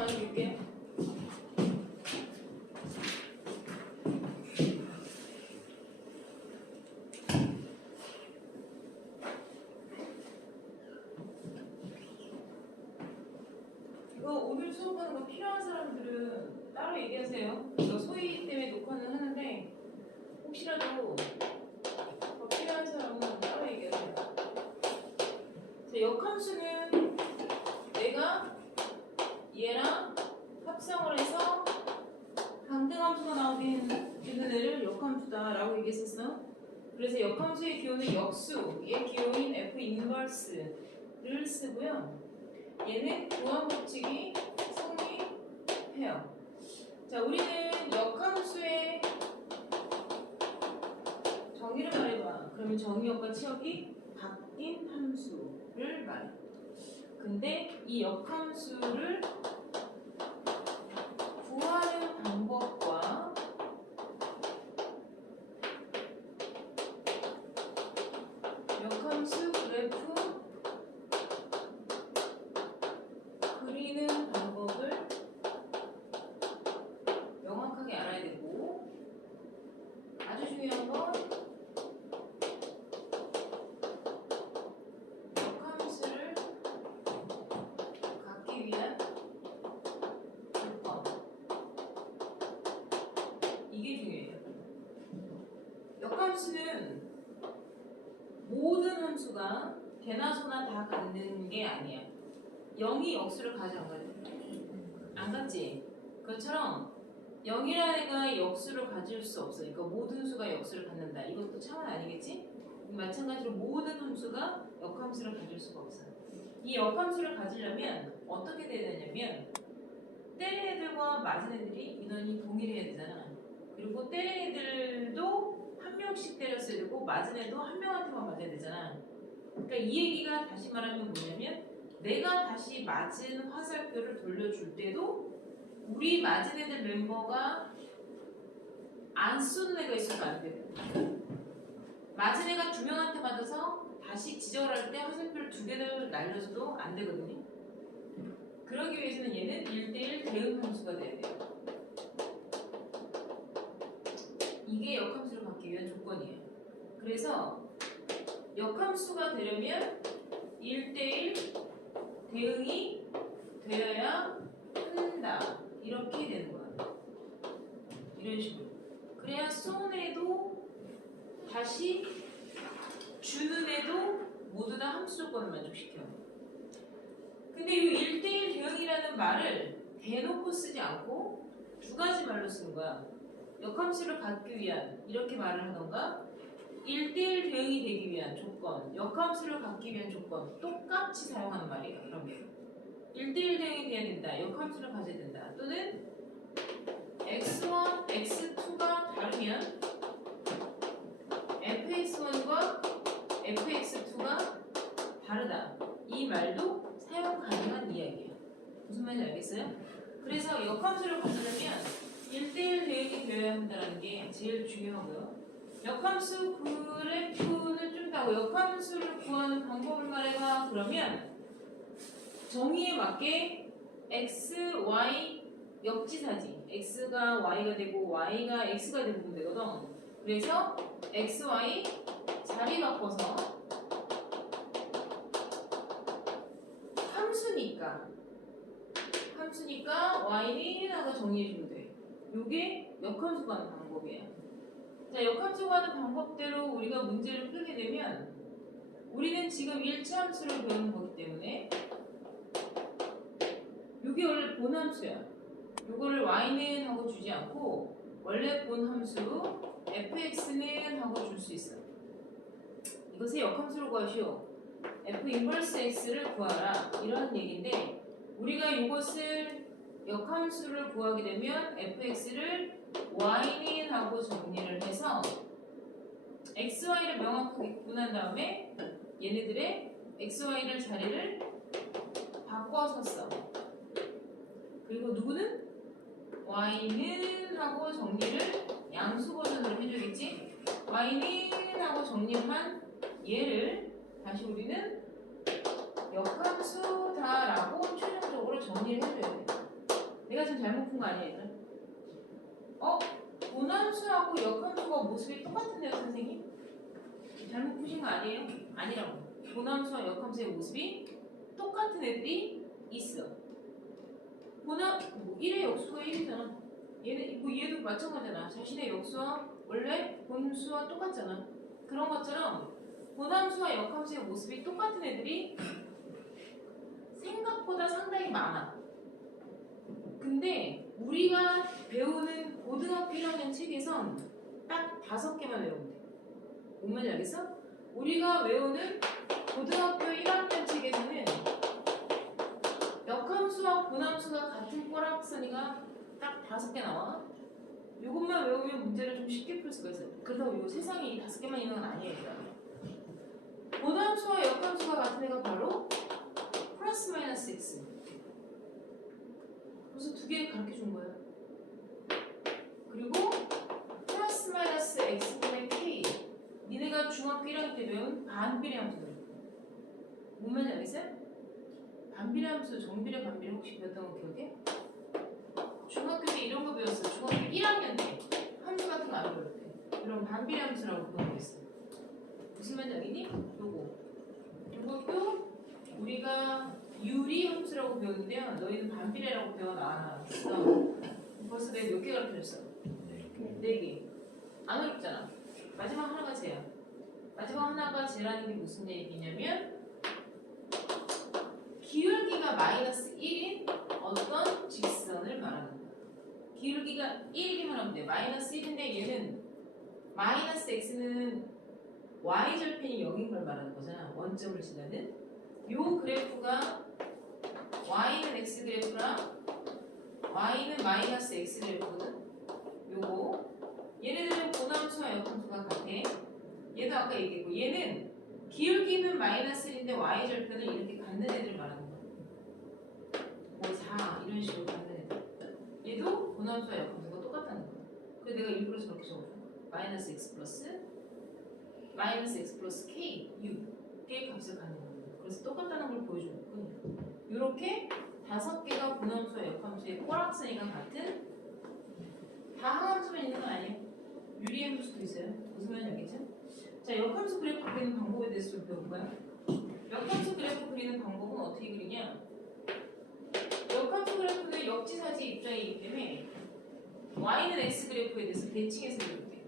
나눠줄게. 이거 오늘 수업하는 거 필요한 사람들은 따로 얘기하세요. 이거 소위 때문에 녹화는 하는데 혹시라도 더 필요한 사람은 따로 얘기하세요. 자, 역함수는 내가 얘랑 합성을 해서 강등함수가 나오게 되는 애를 역함수다 라고 얘기했었어. 그래서 역함수의 기호는 역수의 기호인 F 인버스를 쓰고요. 얘는 교환 법칙이 성립해요. 자, 우리는 역함수의 정의를 말해봐. 그러면 정의역과 치역이 바뀐 함수를 말해. 근데 이 역함수를 구하는 방법과 역함수 그래프 그리는 방법을 명확하게 알아야 되고, 아주 중요한 건 역함수를 갖기 위한 조건, 이게 중요해요. 역함수는 모든 함수가 개나 소나 다 갖는 게 아니야. 0이 역수를 가지 안 가지? 안 갖지? 그것처럼 0이라는 애가 역수를 가질 수 없어. 그러니까 모든 수가 역수를 갖는다. 이것도 차원 아니겠지? 마찬가지로 모든 함수가 역함수를 가질 수가 없어. 이 역함수를 가지려면 어떻게 돼야 되냐면 때린 애들과 맞은 애들이 인원이 동일해야 되잖아. 그리고 때린 애들도 한 명씩 때렸어야 되고 맞은 애도 한 명한테만 맞아야 되잖아. 그러니까 이 얘기가 다시 말하면 뭐냐면 내가 다시 맞은 화살표를 돌려줄 때도 우리 맞은 애들 멤버가 안 쏘는 애가 있으면 안 돼. 맞은 애가 두 명한테 맞아서 다시 지적을 할 때 화살표를 두 개를 날려줘도 안 되거든요. 그러기 위해서는 얘는 1대1 대응 함수가 돼야 돼요. 이게 역함수를 갖기 위한 조건이에요. 그래서 역함수가 되려면 1대1 대응이 되어야 한다. 이렇게 되는 거야. 이런 식으로. 그래야 쏘는 애도 다시 주는 애도 모두 다 함수 조건을 만족시켜. 근데 이 1대1 대응이라는 말을 대놓고 쓰지 않고 두 가지 말로 쓰는 거야. 역함수를 갖기 위한 이렇게 말을 하던가 1대1 대응이 되기 위한 조건, 역함수를 갖기 위한 조건 똑같이 사용하는 말이에요. 그러면 1대1 대응이 돼야 된다. 역함수를 가져야 된다. 또는 x1, x2가 다르면 fx1과 fx2가 다르다. 이 말도 사용 가능한 이야기예요. 무슨 말인지 알겠어요? 그래서 역함수를 가져려면 1대1 대응이 되어야 한다는 게 제일 중요하고요. 역함수 그래프는 좀 다고 역함수를 구하는 방법을 말해봐. 그러면 정의에 맞게 x, y 역지사지. x가 y가 되고 y가 x가 되면 되거든. 그래서 x, y 자리 바꿔서 함수니까 y는 하고 정리해주면 돼. 이게 역함수 가는 방법이에요. 자, 역함수 가는 방법대로 우리가 문제를 풀게 되면 우리는 지금 1차 함수를 배우는 거기 때문에 이게 원래 본 함수야. 이거를 y는 하고 주지 않고 원래 본 함수 fx는 하고 줄 수 있어. 이것을 역함수로 구하시오. f 인버스 x를 구하라. 이런 얘기인데 우리가 이것을 역함수를 구하게 되면 fx를 y는 하고 정리를 해서 x, y를 명확하게 구분한 다음에 얘네들의 x, y를 자리를 바꿔서 써. 그리고 누구는 y는 하고 정리를 양수 버전으로 해줘야겠지. y는 하고 정리한 얘를 다시 우리는 역함수다라고 최종적으로 정리를 해줘야 돼. 내가 지금 잘못 푼 거 아니야, 얘들아? 본함수하고 역함수가 모습이 똑같은데요, 선생님? 잘못 푸신 거 아니에요? 아니라고. 본함수와 역함수의 모습이 똑같은 애들이 있어. 본함, 1의 역수가 1이잖아. 얘도 마찬가지잖아. 자신의 역수와 원래 본수와 똑같잖아. 그런 것처럼 본함수와 역함수의 모습이 똑같은 애들이 생각보다 상당히 많아. 근데 우리가 배우는 고등학교 1학년 책에선 딱 5개만 외우면 돼. 뭔 말인지 알겠어? 우리가 외우는 고등학교 1학년 책에서는 역함수와 본함수가 같은 꼬락서니가 딱 5개 나와. 이것만 외우면 문제를 좀 쉽게 풀 수가 있어요. 그렇다고 이 세상에 이 5개만 있는 건 아니에요. 본함수와 역함수가 같은 애가 바로 플러스 마이너스 x. 그래서 2개 가르쳐 준 거예요. 그리고 플러스 마이너스 x분의 k. 니네가 중학교 1학년 때 배운 반비례 함수들. 뭔 말인지 알겠어요? 반비례 함수, 정비례, 반비례 혹시 배웠던 거 기억해? 중학교 때 이런 거 배웠어. 중학교 1학년 때 함수 같은 거 안 배울 때. 이런 반비례 함수라고 그런 거 있어. 무슨 말인지 알겠니? 요것도 우리가 유리 함수라고 배웠는데요. 너희는 반비례라고 배워놨어. 벌써 내가 몇 개 가르쳐줬어? 4개. 안 어렵잖아. 마지막 하나가 쟤야. 마지막 하나가 쟤라는 게 무슨 얘기냐면 기울기가 마이너스 1인 어떤 직선을 말하는 거야. 기울기가 1이기만 하면 돼. 마이너스 1인데 얘는 마이너스 x는 y절편이 0인 걸 말하는 거잖아. 원점을 지나는. 요 그래프가 y는 x 그래프랑 y는 마이너스 x 그래프거든. 요거 얘네들은 본함수와 역함수가 같아. 얘도 아까 얘기했고 얘는 기울기는 마이너스 1인데 y절편을 이렇게 갖는 애들 말하는 거야. 뭐 4 이런 식으로 갖는 애들. 얘도 본함수와 역함수가 똑같다는 거야. 그래서 내가 일부러 저렇게 적어준 거야. 마이너스 x 플러스 k U의 값을 갖는 거야. 그래서 똑같다는 걸 보여주는 거야. 이렇게 5개가 본함수와 역함수의 꼬락서니가 같은 다항함수만 있는 건 아니에요. 유리함수도 있어요. 무슨 말인지 알겠죠? 자, 역함수 그래프 그리는 방법에 대해서 좀 배울까요? 역함수 그래프 그리는 방법은 어떻게 그리냐? 역함수 그래프는 역지사지 입장이기 때문에 y는 x 그래프에 대해서 대칭해서 그려볼게.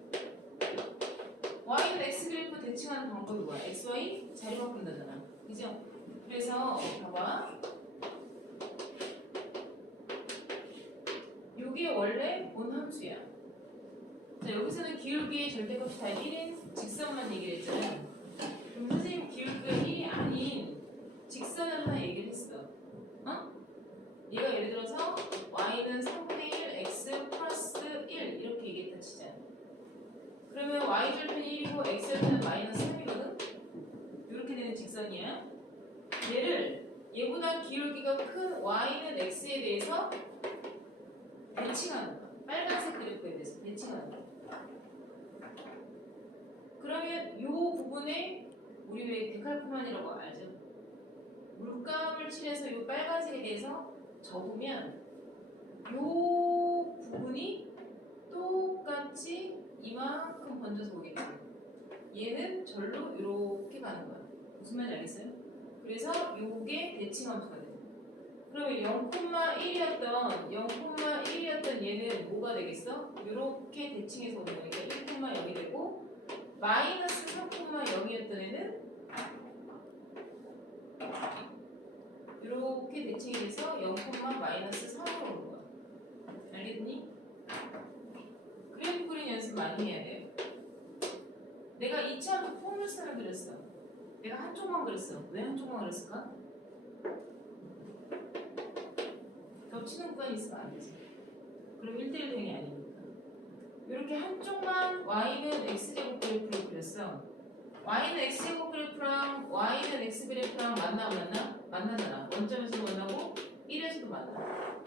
y는 x 그래프 대칭하는 방법이 뭐야? x, y 자리 바꾼다잖아. 그죠? 그래서 봐봐. 요게 원래 본함수야. 자, 여기서는 기울기의 절대값이 다 1인 직선만 얘기를 했잖아요. 그럼 선생님 기울기가 1이 아닌 직선을 하나 얘기를 했어. 얘가 예를 들어서 y는 3분의 1 x 플러스 1 이렇게 얘기했다 치자. 그러면 y절편이 1이고 x절편은 마이너스 3이거든? 이렇게 되는 직선이야. 얘를 얘보다 기울기가 큰 y는 x에 대해서 대칭하는 거야. 빨간색 그래프에 대해서 대칭하는 거야. 그러면 이 부분에 우리 왜 데칼코만이라고 알죠? 물감을 칠해서 이 빨간색에 대해서 접으면 이 부분이 똑같이 이만큼 번져서 오게 돼요. 얘는 절로 이렇게 가는 거야. 무슨 말인지 알겠어요? 그래서 이게 대칭함수가 돼요. 그러면 0,1이었던 얘는 뭐가 되겠어? 이렇게 대칭해서 오는 거니까 1,0이 되고 마이너스 3,0이었던 애는 이렇게 대칭이 돼서 0, 마이너스 3으로 오는 거야. 알겠니? 그래프 그린 연습 많이 해야 돼요. 내가 2차함수 포물선을 그렸어. 내가 한쪽만 그렸어. 왜 한쪽만 그렸을까? 겹치는 구간이 있으면 안 되지. 그럼 1대1 행이 아니니까. 이렇게 한쪽만 y는 x제곱 그래프를 그렸어. y는 x제곱 그래프랑 y는 x 그래프랑 만나 안 만나? 만나잖아. 원점에서도 만나고 1에서도 만나.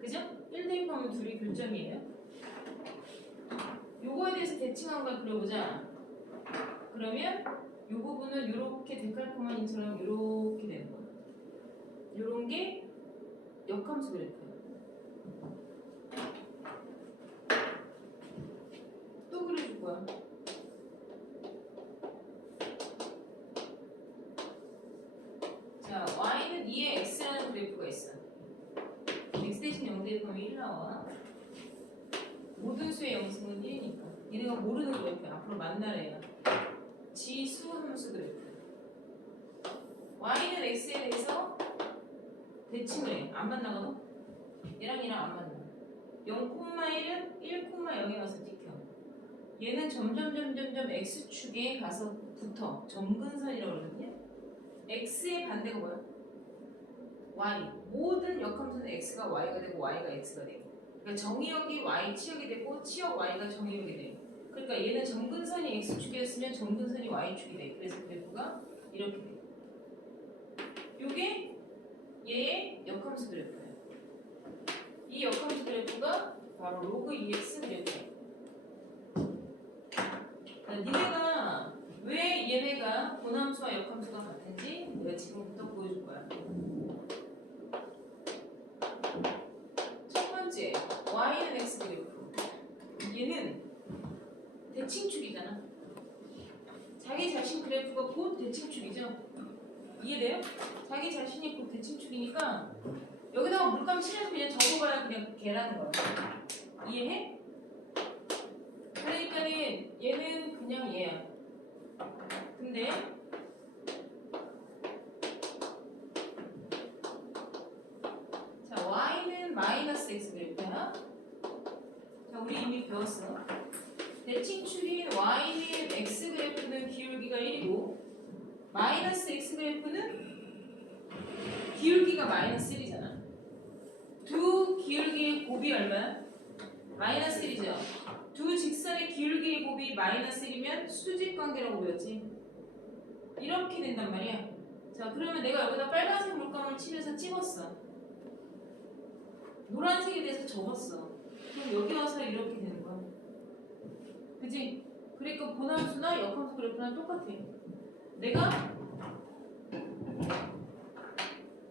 그죠? 1 대입하면 둘이 교점이에요. 요거에 대해서 대칭한 걸 그려보자. 그러면 이 부분은 이렇게 데칼코마니처럼 이렇게 되는 거야. 이런 게 역함수 그래프예요. 또 그려줄 거야. 자, y는 2의 x라는 그래프가 있어. x 대신 0 대입하면 1 나와. 모든 수의 영승은 1이니까. 얘네가 모르는 그래프야. 앞으로 만나래요. 지수 함수 그래프. y는 x에 대해서 대칭을 해. 안 만나거든? 얘랑 얘랑 안 만나. 0,1은 1,0에 와서 찍혀. 얘는 점점 x축에 가서 붙어. 점근선이라고 그러거든요. x의 반대가 뭐야? y. 모든 역함수는 x가 y가 되고 y가 x가 돼. 그러니까 정의역이 y 치역이 되고 치역 y가 정의역이 돼. 그러니까 얘는 점근선이 x축이었으면 점근선이 y축이 돼. 그래서 그래프가 이렇게 돼. 요게 얘의 역함수 그래프예요. 이 역함수 그래프가 바로 로그 2x 그래프예요. 니네가 왜 얘네가 본함수와 역함수가 같은지 내가 지금부터 보여줄 거야. 첫 번째, y는 x 그래프. 얘는 대칭축이잖아. 자기 자신 그래프가 곧 대칭축이죠. 이해돼요? 자기 자신이 곧 대칭축이니까 여기다가 물감 칠해서 그냥 적어봐야 그냥 개라는 거야. 이해해? 그러니까 얘는 그냥 얘야. 근데 자, y는 마이너스 x 그래프야. 자, 우리 이미 배웠어. 대칭축인 y는 x 그래프는 기울기가 1이고 마이너스 x 그래프는 기울기가 마이너스 1이잖아. 두 기울기의 곱이 얼마야? 마이너스 1이죠. 두 직선의 기울기의 곱이 마이너스 1이면 수직 관계라고 배웠지. 이렇게 된단 말이야. 자, 그러면 내가 여기다 빨간색 물감을 칠해서 찍었어. 노란색에 대해서 접었어. 그럼 여기 와서 이렇게 되는 거야. 그지? 그러니까 본함수나 역함수 그래프랑 똑같아. 내가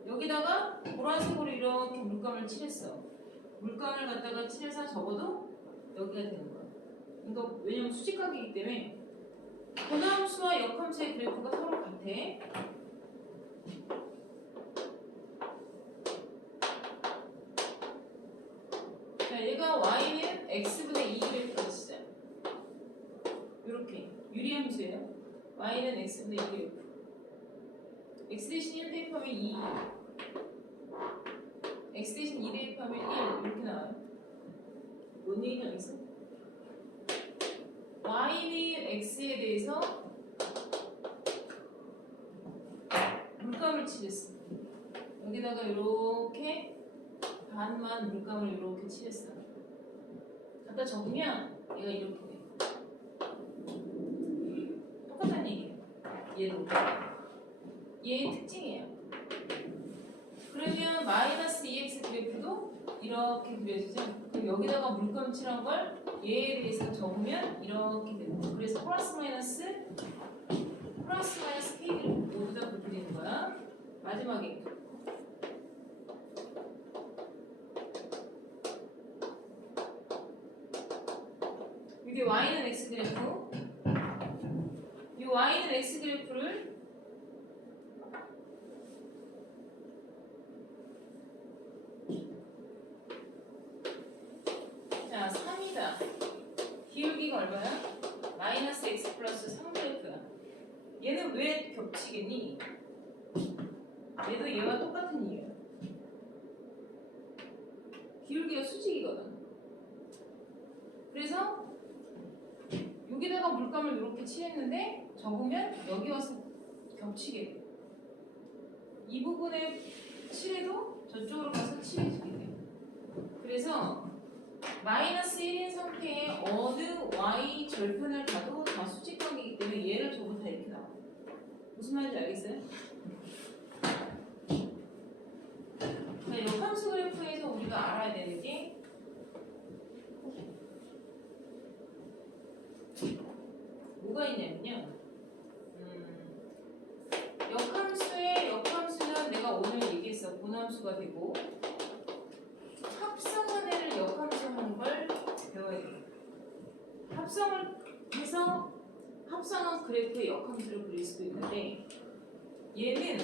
여기다가 보라색으로 이렇게 물감을 칠했어. 물감을 갖다가 칠해서 접어도 여기가 되는 거야. 그러니까 왜냐면 수직관계이기 때문에 본함수와 역함수의 그래프가 서로 같아. 자, 얘가 y는 x분의 2 그래프가 진짜 이렇게 유리함수예요. y는 x분의 2 그래프. x 대신 1 대입하면 2, x 대신 2 대입하면 1 이렇게 나와요. 뭔 얘기냐 여기서? y는 x에 대해서 물감을 칠했어. 여기다가 이렇게 반만 물감을 이렇게 칠했어. 갖다 적으면 얘가 이렇게 돼. 똑같은 얘기예요. 얘도. 얘의 특징이에요. 그러면 마이너스 2x 그래프도 이렇게 그려지죠. 그럼 여기다가 물감 칠한 걸 얘에 대해서 적으면 이렇게 됩니다. 그래서 플러스 마이너스 K 그래프 모두 다 그리는 거야. 마지막에 이게 y는 x 그래프. 이 y는 x 그래프를 자, 3이다. 기울기가 얼마야? 마이너스 x 플러스 3 그래프야. 얘는 왜 겹치겠니? 얘도 얘와 똑같은 이유야. 기울기가 수직이거든. 그래서 여기다가 물감을 이렇게 칠했는데 적으면 여기 와서 겹치게 돼. 이 부분에 칠해도 저쪽으로 가서 칠해지게 돼. 그래서 마이너스 1인 상태에 어느 y 절편을 가도 다 수직관계이기 때문에 얘를 적어도 다 이렇게 나와. 무슨 말인지 알겠어요? 자, 역함수 그래프에서 우리가 알아야 되는 게 뭐가 있냐면요. 역함수는 내가 오늘 얘기했어. 본함수가 되고 합성 합성을 해서 합성한 그래프의 역함수를 그릴 수도 있는데 얘는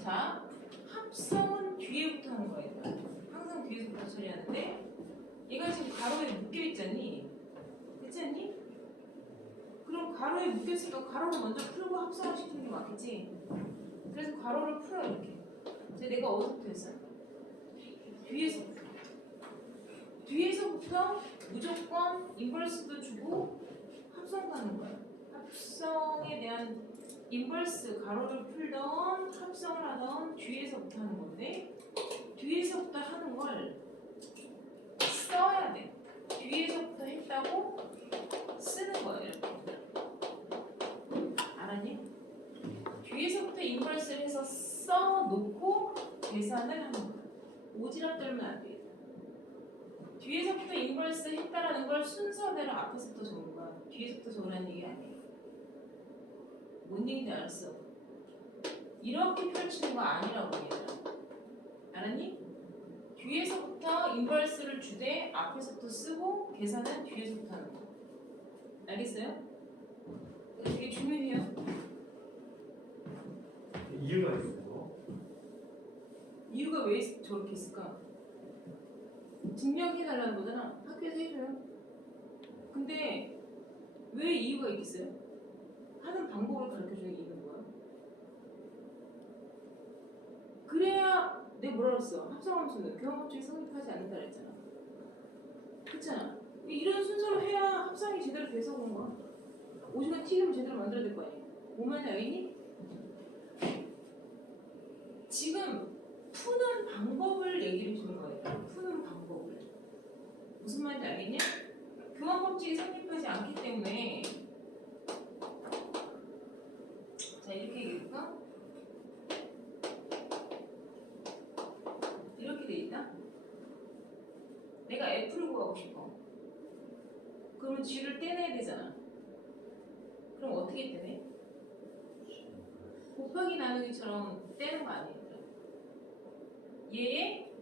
자 합성은 뒤에부터 하는 거야. 얘들아. 항상 뒤에서부터 처리하는데 얘가 지금 가로에 묶여 있잖니? 그렇지 않니? 그럼 가로에 묶였으니까 가로를 먼저 풀고 합성을 시키는 게 맞겠지? 그래서 가로를 풀어 이렇게. 내가 어디서부터 했어? 뒤에서부터. 뒤에서부터 무조건 인버스도 주고 합성도 하는 거야. 합성에 대한 인버스 가로를 풀던 합성을 하던 뒤에서부터 하는 건데 뒤에서부터 하는 걸 써야 돼. 뒤에서부터 했다고 쓰는 거예요. 이렇게. 알았니? 뒤에서부터 인버스를 해서 써놓고 계산을 하는 거야. 오지랖 떨면 안 돼. 뒤에서부터 인버스 했다라는 걸 순서대로 앞에서부터 적는 거야. 뒤에서부터 적으라는 얘기 아니에요. 뭔 얘기인지 알았어? 이렇게 펼치는 거 아니라고 얘들아. 알았니? 뒤에서부터 인버스를 주되 앞에서부터 쓰고 계산은 뒤에서부터 하는 거. 알겠어요? 되게 중요해요. 이유가 있어요. 이유가 왜 저렇게 했을까? 증명해달라는 거잖아. 학교에서 해줘요. 근데 왜 이유가 있겠어요? 하는 방법을 가르쳐주는 이유가 뭐야? 그래야 내가 뭐라 그랬어? 합성함수는 교환법칙이 성립하지 않는다 그랬잖아. 그렇잖아. 이런 순서로 해야 합성이 제대로 돼서 그런 거야. 오징어 튀김을 제대로 만들어야 될 거 아니야. 오면 알겠니? 지금 푸는 방법을 얘기를 주는 거예요. 푸는 방법을. 무슨 말인지 알겠냐? 교환법칙이 성립하지 않기 때문에 자 이렇게 얘기해볼까? 이렇게 돼 있다. 내가 F를 구하고 싶어. 그러면 G를 떼내야 되잖아. 그럼 어떻게 떼내? 곱하기 나누기처럼 떼는 거 아니에요? 얘의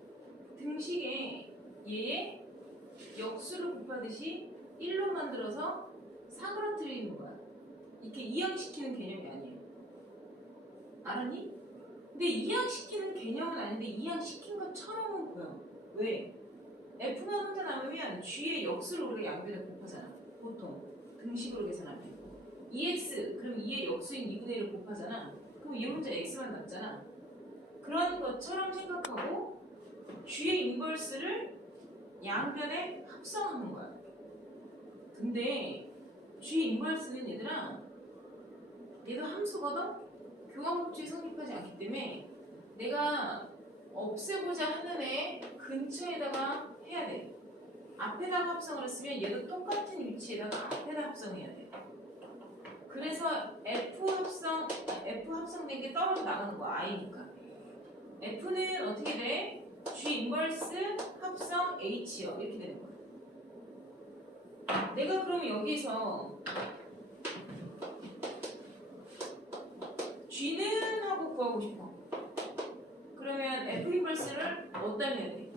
등식에 얘의 역수를 곱하듯이 1로 만들어서 사그라뜨리는 거야. 이렇게 이항시키는 개념이 아니에요. 알았니? 근데 이항시키는 개념은 아닌데 이항시킨 것처럼은 보여. 왜? F만 혼자 남으면 G의 역수를 우리가 양변에 곱하잖아. 보통 등식으로 계산하면 2x 그럼 2의 역수인 2분의 1을 곱하잖아. 그럼 이 혼자 x만 남잖아. 그런 것처럼 생각하고 G의 인버스를 양변에 합성하는 거야. 근데 G 인버스는 얘들아 얘도 함수거든? 교환법칙이 성립하지 않기 때문에 내가 없애고자 하는 애 근처에다가 해야 돼. 앞에다가 합성을 했으면 얘도 똑같은 위치에다가 앞에다 합성해야 돼. 그래서 F 합성된 게 떨어져 나가는 거야. I니까. F는 어떻게 돼? G 인버스 합성 H요. 이렇게 되는 거야. 내가 그럼 여기서 G는 하고 구하고 싶어. 그러면 F 인버스를 어디다 해야 돼?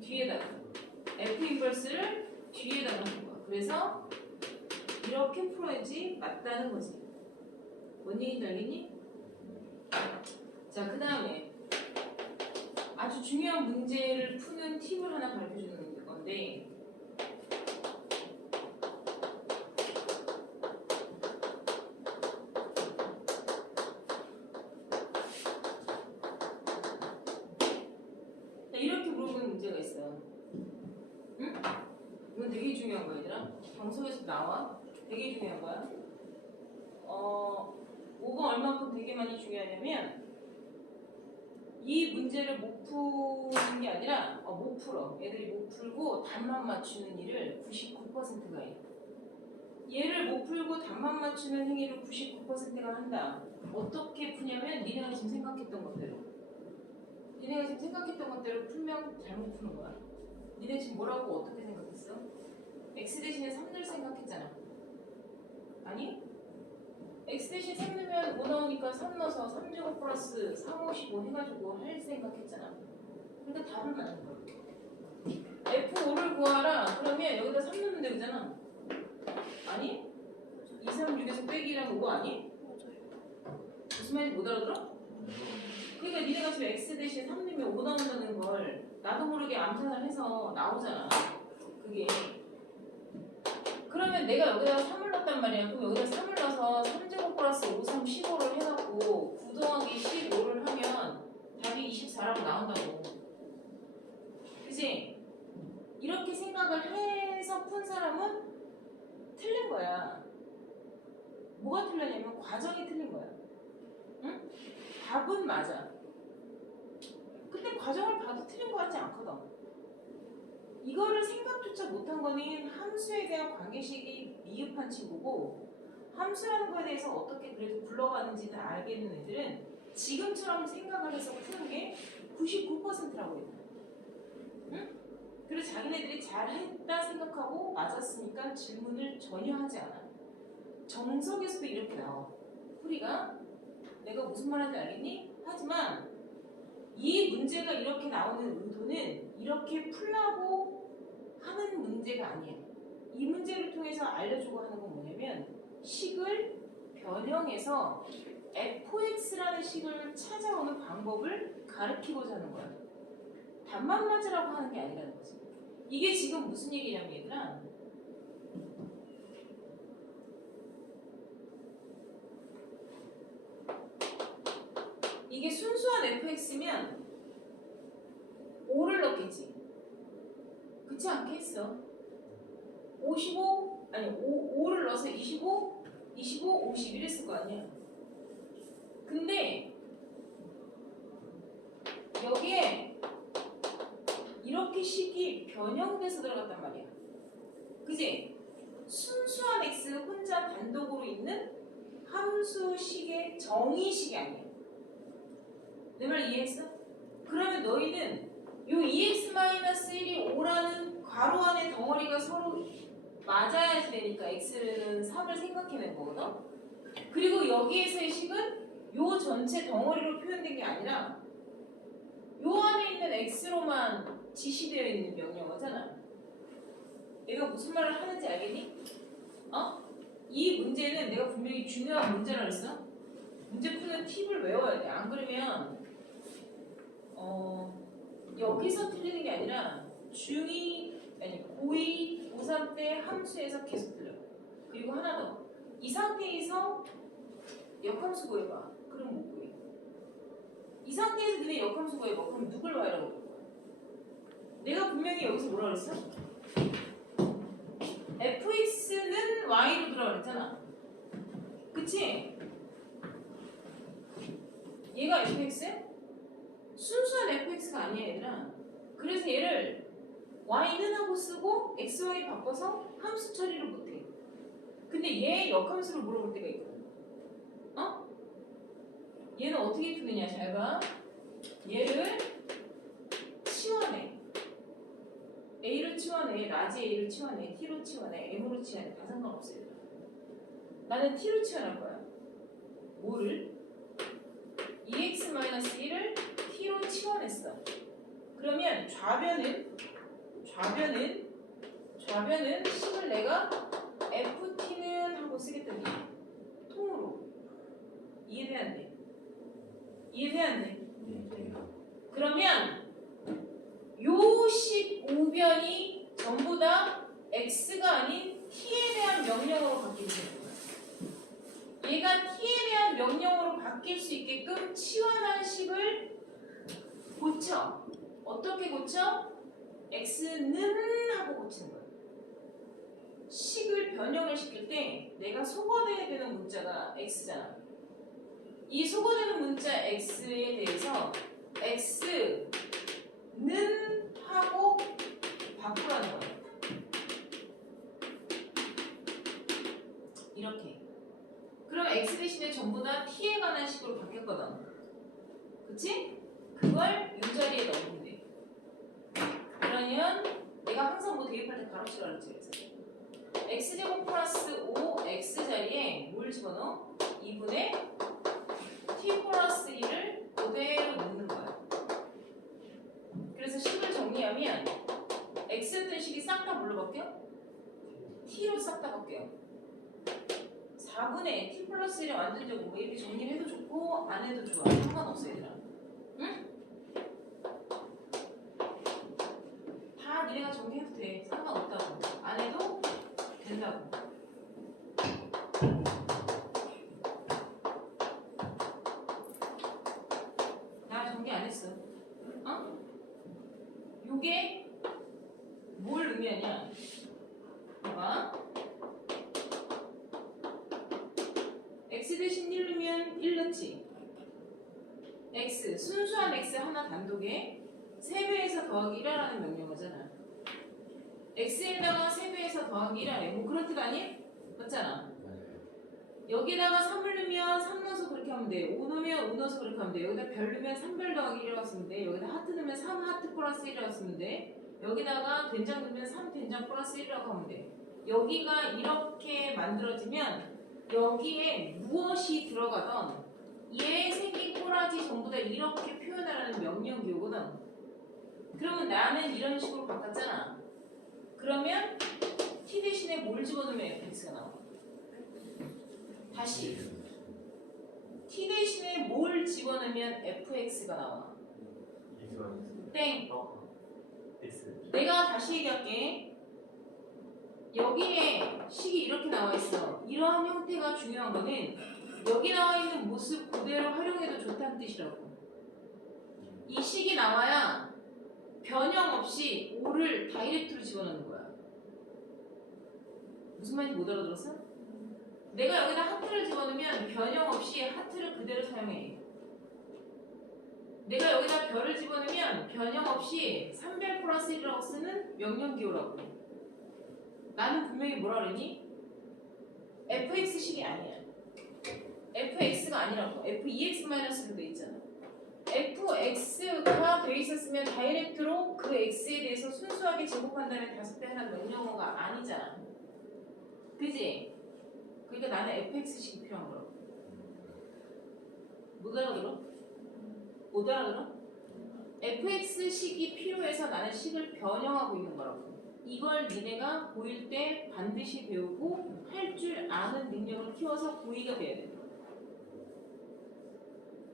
뒤에다가. F 인버스를 뒤에다가 하는 거야. 그래서 이렇게 풀어야지 맞다는 거지. 뭔 얘기인지 알겠니? 자, 그 다음에 아주 중요한 문제를 푸는 팁을 하나 가르쳐주는 건데 자, 이렇게 물어보는 문제가 있어요. 응? 이건 되게 중요한 거야, 얘들아. 방송에서 나와. 되게 중요한 거야. 5가 얼마큼 되게 많이 중요하냐면 이 문제를 못 푸는 게 아니라 못 풀어. 애들이 못 풀고 답만 맞추는 일을 99%가 해. 얘를 못 풀고 답만 맞추는 행위를 99%가 한다. 어떻게 푸냐면 니네가 지금 생각했던 것대로. 니네가 지금 생각했던 것대로 풀면 잘못 푸는 거야. 니네 지금 뭐라고 어떻게 생각했어? x 대신에 3늘 생각했잖아. 아니? x 대신 3 넣으면 5 나오니까 3 넣어서 3제곱 플러스 3, 5, 15 해가지고 할 생각했잖아. 그러니까 답은 맞는 거야. F5를 구하라. 그러면 여기다 3 넣으면 되잖아. 아니? 2, 3, 6에서 빼기랑 5 아니? 무슨 말인지 못 알아들어? 그러니까 니네가 지금 x 대신 3 넣으면 5 나온다는 걸 나도 모르게 암산을 해서 나오잖아. 그게. 그러면 내가 여기다가 3을 넣었단 말이야. 그럼 여기다 3을 넣어서 3제곱 플러스 5, 3, 15를 해갖고 9 더하기 15를 하면 답이 24라고 나온다고. 그치? 이렇게 생각을 해서 푼 사람은 틀린 거야. 뭐가 틀렸냐면 과정이 틀린 거야. 응? 답은 맞아. 근데 과정을 봐도 틀린 거 같지 않거든. 이거를 생각조차 못한 거는 함수에 대한 관계식이 미흡한 친구고, 함수라는 거에 대해서 어떻게 그래도 굴러가는지는 알겠는 애들은 지금처럼 생각을 해서 푸는 게 99%라고 해요. 응? 그래서 자기네들이 잘했다 생각하고 맞았으니까 질문을 전혀 하지 않아. 정석에서도 이렇게 나와. 풀이가 내가 무슨 말인지 알겠니? 하지만 이 문제가 이렇게 나오는 의도는 이렇게 풀라고 하는 문제가 아니야. 이 문제를 통해서 알려주고 하는 건 뭐냐면 식을 변형해서 fx라는 식을 찾아오는 방법을 가르치고자 하는 거야. 답만 맞으라고 하는 게 아니라는 거지. 이게 지금 무슨 얘기냐면 얘들아, 이게 순수한 fx면 5를 넣겠지. 그렇지 않겠어? 55 아니 5를 넣어서 25, 25, 50 이랬을 거 아니야. 근데 여기에 이렇게 식이 변형돼서 들어갔단 말이야. 그지? 순수한 x 혼자 단독으로 있는 함수식의 정의식이 아니야. 내 말 이해했어? 그러면 너희는 요 2x-1이 5라는 괄호 안에 덩어리가 서로 맞아야 되니까 x는 3을 생각해낸 거거든? 그리고 여기에서의 식은 요 전체 덩어리로 표현된 게 아니라 요 안에 있는 x로만 지시되어 있는 명령어잖아. 내가 무슨 말을 하는지 알겠니? 이 문제는 내가 분명히 중요한 문제라 그랬어. 문제 푸는 팁을 외워야 돼. 안 그러면 여기서 틀리는 게 아니라 중2 아니 고2, 고3 때 함수에서 계속 틀려. 그리고 하나 더. 이 상태에서 역함수 구해봐. 그럼 못 구해. 이 상태에서 너네 역함수 구해봐. 그럼 누굴 y라고 부를 거야? 내가 분명히 여기서 뭐라 그랬어? fx는 y로 들어가 그랬잖아. 그치? 얘가 fx야? 순수한 fx가 아니야 얘들아. 그래서 얘를 y는 하고 쓰고 xy 바꿔서 함수 처리를 못해. 근데 얘 역함수를 물어볼 때가 있거든. 얘는 어떻게 푸느냐 잘 봐. 얘를 치환해. a로 치환해, 라지 a로 치환해, t로 치환해, m으로 치환해. 다 상관없어요. 나는 t로 치환할 거야. 뭐를? 2x-1을 t로 치환했어. 그러면 좌변은 식을 내가 ft는 하고 쓰겠다니. 통으로. 이해돼 안 돼? 이해돼 안 돼? 그러면 요식 우변이 전부 다 x가 아닌 t에 대한 명령어로 바뀌게 되는 거야. 얘가 t에 대한 명령어로 바뀔 수 있게끔 치환한 식을 고쳐. 어떻게 고쳐? x는 하고 고치는 거야. 식을 변형을 시킬 때 내가 소거돼야 되는 문자가 x잖아. 이 소거되는 문자 x에 대해서 x는 하고 바꾸라는 거야. 이렇게. 그럼 x 대신에 전부 다 t에 관한 식으로 바뀌었거든. 그치? 그걸 이 자리에 넣으면 돼. 그러면 내가 항상 뭐 대입할 때 가로치라 그랬지. x제곱 플러스 5x 자리에 뭘 집어넣어? 2분의 t 플러스 1을 그대로 넣는 거야. 그래서 식을 정리하면 x였던 식이 싹 다 뭘로 바뀌어? t로 싹 다 바뀌어. 4분의 t 플러스 1의 완전제곱 뭐 이렇게 정리를 해도 좋고 안 해도 좋아. 상관없어 얘들아. 응? 다 니네가 정리해도 돼. 상관없다고. 안 해도 된다고. 나 정리 안 했어. 어? 요게 뭘 의미하냐? 봐봐. x 대신 1 넣으면 1 넣지. x, 순수한 x 하나 단독에 3배에서 더하기 1하라는 명령어잖아. x에다가 3배에서 더하기 1하래. 뭐 그런 뜻 아니? 맞잖아. 여기다가 3을 넣으면 3 넣어서 그렇게 하면 돼. 5 넣으면 5 넣어서 그렇게 하면 돼. 여기다 별 넣으면 3별 더하기 1이라고 쓰면 돼. 여기다 하트 넣으면 3 하트 플러스 1이라고 쓰면 돼. 여기다가 된장 넣으면 3 된장 플러스 1이라고 하면 돼. 여기가 이렇게 만들어지면 여기에 무엇이 들어가던 얘 생긴 꼬라지 전부 다 이렇게 표현하라는 명령 기호거든. 그러면 나는 이런 식으로 바꿨잖아. 그러면 t 대신에 뭘 집어넣으면 fx가 나와? 다시 t 대신에 뭘 집어넣으면 fx가 나와? 땡. 내가 다시 얘기할게. 여기에 식이 이렇게 나와 있어. 이러한 형태가 중요한 거는 여기 나와 있는 모습 그대로 활용해도 좋다는 뜻이라고. 이 식이 나와야 변형 없이 5를 다이렉트로 집어넣는 거야. 무슨 말인지 못 알아들었어? 내가 여기다 하트를 집어넣으면 변형 없이 하트를 그대로 사용해. 내가 여기다 별을 집어넣으면 변형 없이 3별 플러스 1이라고 쓰는 명령기호라고. 나는 분명히 뭐라 그러니? fx식이 아니야. fx가 아니라고. f2x-로 돼 있잖아. fx가 돼 있었으면 다이렉트로 그 x에 대해서 순수하게 제곱한 다음에 5배 하는 명령어가 아니잖아. 그지? 그러니까 나는 fx식이 필요한 거라고. 못 알아들어? 못 알아들어? fx식이 필요해서 나는 식을 변형하고 있는 거라고. 이걸 니네가 고1 때 반드시 배우고 할 줄 아는 능력을 키워서 고2가 돼야 돼.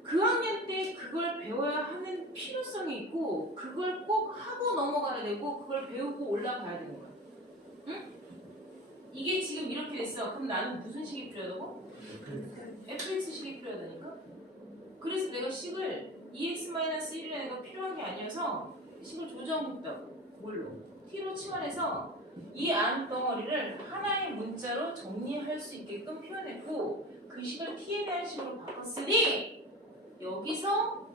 그 학년 때 그걸 배워야 하는 필요성이 있고 그걸 꼭 하고 넘어가야 되고 그걸 배우고 올라가야 되는 거야. 응? 이게 지금 이렇게 됐어. 그럼 나는 무슨 식이 필요하다고? fx식이 필요하다니까? 그래서 내가 식을 2x-1이라는 거 필요한 게 아니어서 식을 조정했다고. 뭘로? t로 치환해서 이 안 덩어리를 하나의 문자로 정리할 수 있게끔 표현했고 그 식을 t에 대한 식으로 바꿨으니 여기서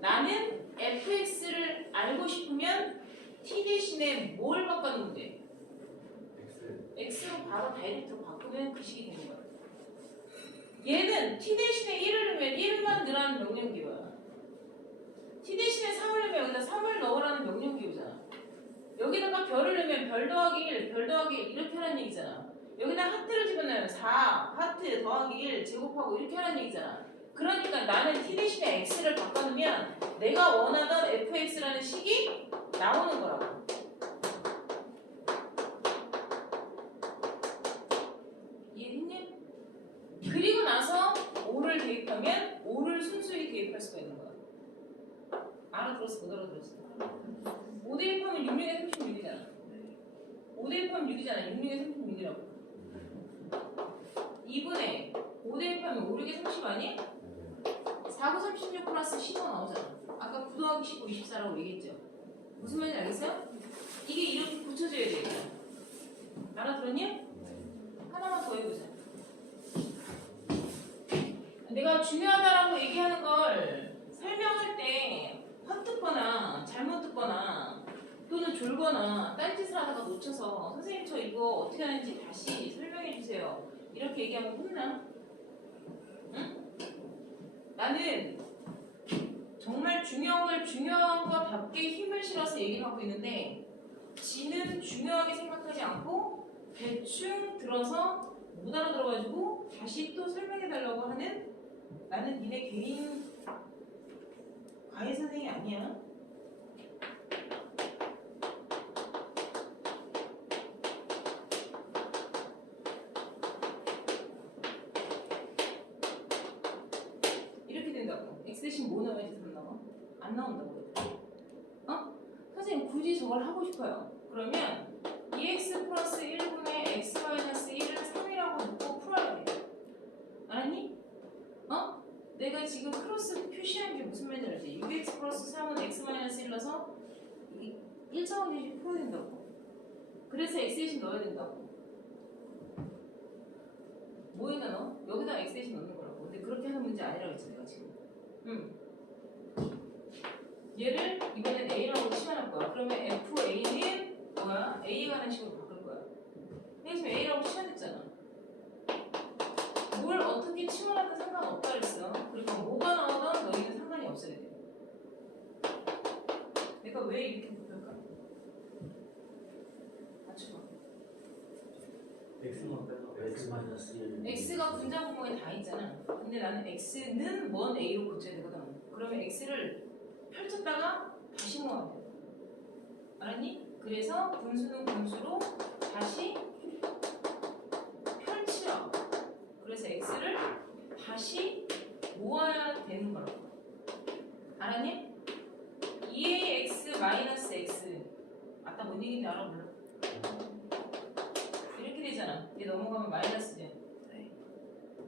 나는 fx를 알고 싶으면 t 대신에 뭘 바꿔놓으면 돼? x로 바로 다이렉트로 바꾸면 그 식이 되는 거야. 얘는 t 대신에 1을 넣으면 1만 넣으라는 명령기호야. t 대신에 3을 넣으면 여기다 3을 넣으라는 명령기호잖아. 여기다가 별을 넣으면 별 더하기 1, 별 더하기 1 이렇게 하라는 얘기잖아. 여기다 하트를 집어넣으면 4, 하트 더하기 1 제곱하고 이렇게 하라는 얘기잖아. 그러니까 나는 t 대신에 x를 바꿔놓으면 내가 원하던 fx라는 식이 나오는 거라고. 이해했니? 그리고 나서 5를 대입하면 5를 순수히 대입할 수가 있는 거야. 알아들었어? 못 알아들었어? 5 대입하면 6에 36이잖아. 5 대입하면 6이잖아. 6에 36이라고. 2분의 5 대입하면 5, 6에 30 아니? 4, 9, 36 플러스 15 나오잖아. 아까 9 더하기 15, 24라고 얘기했죠. 무슨 말인지 알겠어요? 이게 이렇게 붙여져야 돼. 알아들었니? 하나만 더 해보자. 내가 중요하다라고 얘기하는 걸 설명할 때 헛듣거나 잘못 듣거나 또는 졸거나 딴짓을 하다가 놓쳐서 선생님 저 이거 어떻게 하는지 다시 설명해 주세요. 이렇게 얘기하면 혼나? 응? 나는 정말 중요한 걸 중요한 거답게 힘을 실어서 얘기를 하고 있는데 지는 중요하게 생각하지 않고 대충 들어서 못 알아들어가지고 다시 또 설명해 달라고 하는 나는 니네 개인 과외 선생이 아니야. 대신 뭐 나와야지 3 나와? 안 나온다고. 어? 선생님 굳이 저걸 하고 싶어요. 그러면 2x 플러스 1분의 x 마이너스 1을 3이라고 놓고 풀어야 돼. 알았니? 어? 내가 지금 크로스 표시한 게 무슨 말인지 알지? 6x 플러스 3은 x 마이너스 1라서 1차원이식 풀어야 된다고. 그래서 x 대신 넣어야 된다고. 뭐에다 넣어? 여기다 x 대신 넣는 거라고. 근데 그렇게 하는 문제 아니라고 했지 내가 지금. 얘를 이번엔 a라고 치환할 거야. 그러면 fa는 뭐야? a에 관한 식으로 바꿀 거야. 근데 지금 a라고 치환했잖아. 뭘 어떻게 치환하든 상관없다 그랬어. 그리고 뭐가 나오든 너희는 상관이 없어야 돼. 내가 왜 이렇게 못할까? 맞춰봐. x만 빼서 x 마이너스 1. x가 분자 구멍에 다 있잖아. 근데 나는 x는 먼 a로 고쳐야 되거든. 그러면 x를 펼쳤다가 다시 모아야 돼. 알았니? 그래서 분수는 분수로 다시 펼치라. 그래서 x를 다시 모아야 되는 거라고. 알았니? 2의 x 마이너스 x. 아까 뭔 얘기인지 알아? 몰라? 이렇게 되잖아. 얘 넘어가면 마이너스죠.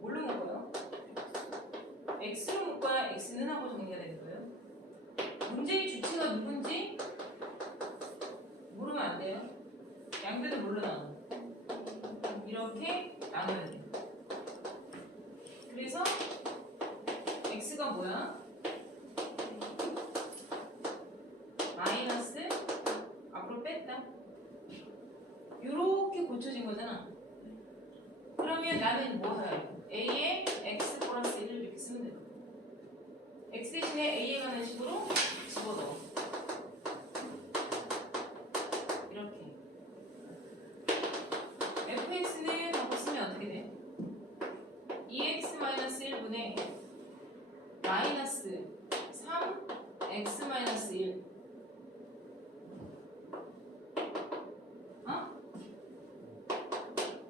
뭘로 묶어요? x로 묶어야 x는 하고 정리가 되는 거예요. 문제의 주체가 누군지 모르면 안 돼요. 양변을 뭘로 나눠? 이렇게 나눠야 돼요. 그래서 x가 뭐야? 마이너스 앞으로 뺐다. 요렇게 고쳐진 거잖아. 그러면 나는 뭐 해야 돼? a에 x 플러스 1을 이렇게 쓰면 되는 거야. x 대신에 a에 관한 식으로 집어넣어. 이렇게. fx는 갖고 쓰면 어떻게 돼? 2x 마이너스 1분의 마이너스 3x 마이너스 1. 어?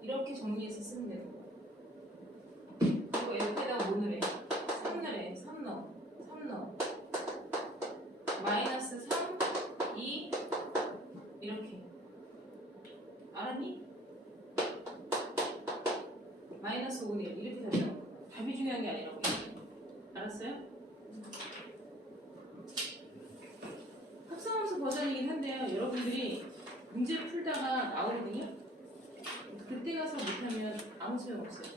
이렇게 정리해서 쓰면 되는 거야. 그리고 f에다 뭐 넣으래? 3 넣으래. 3 넣어. 3 넣어. 마이너스 3, 2 이렇게. 알았니? 마이너스 5, 1 이렇게 된다는 거야. 답이 중요한 게 아니라고. 알았어요? 합성함수 버전이긴 한데요. 여러분들이 문제를 풀다가 나오거든요. 그때 가서 못하면 아무 소용 없어요.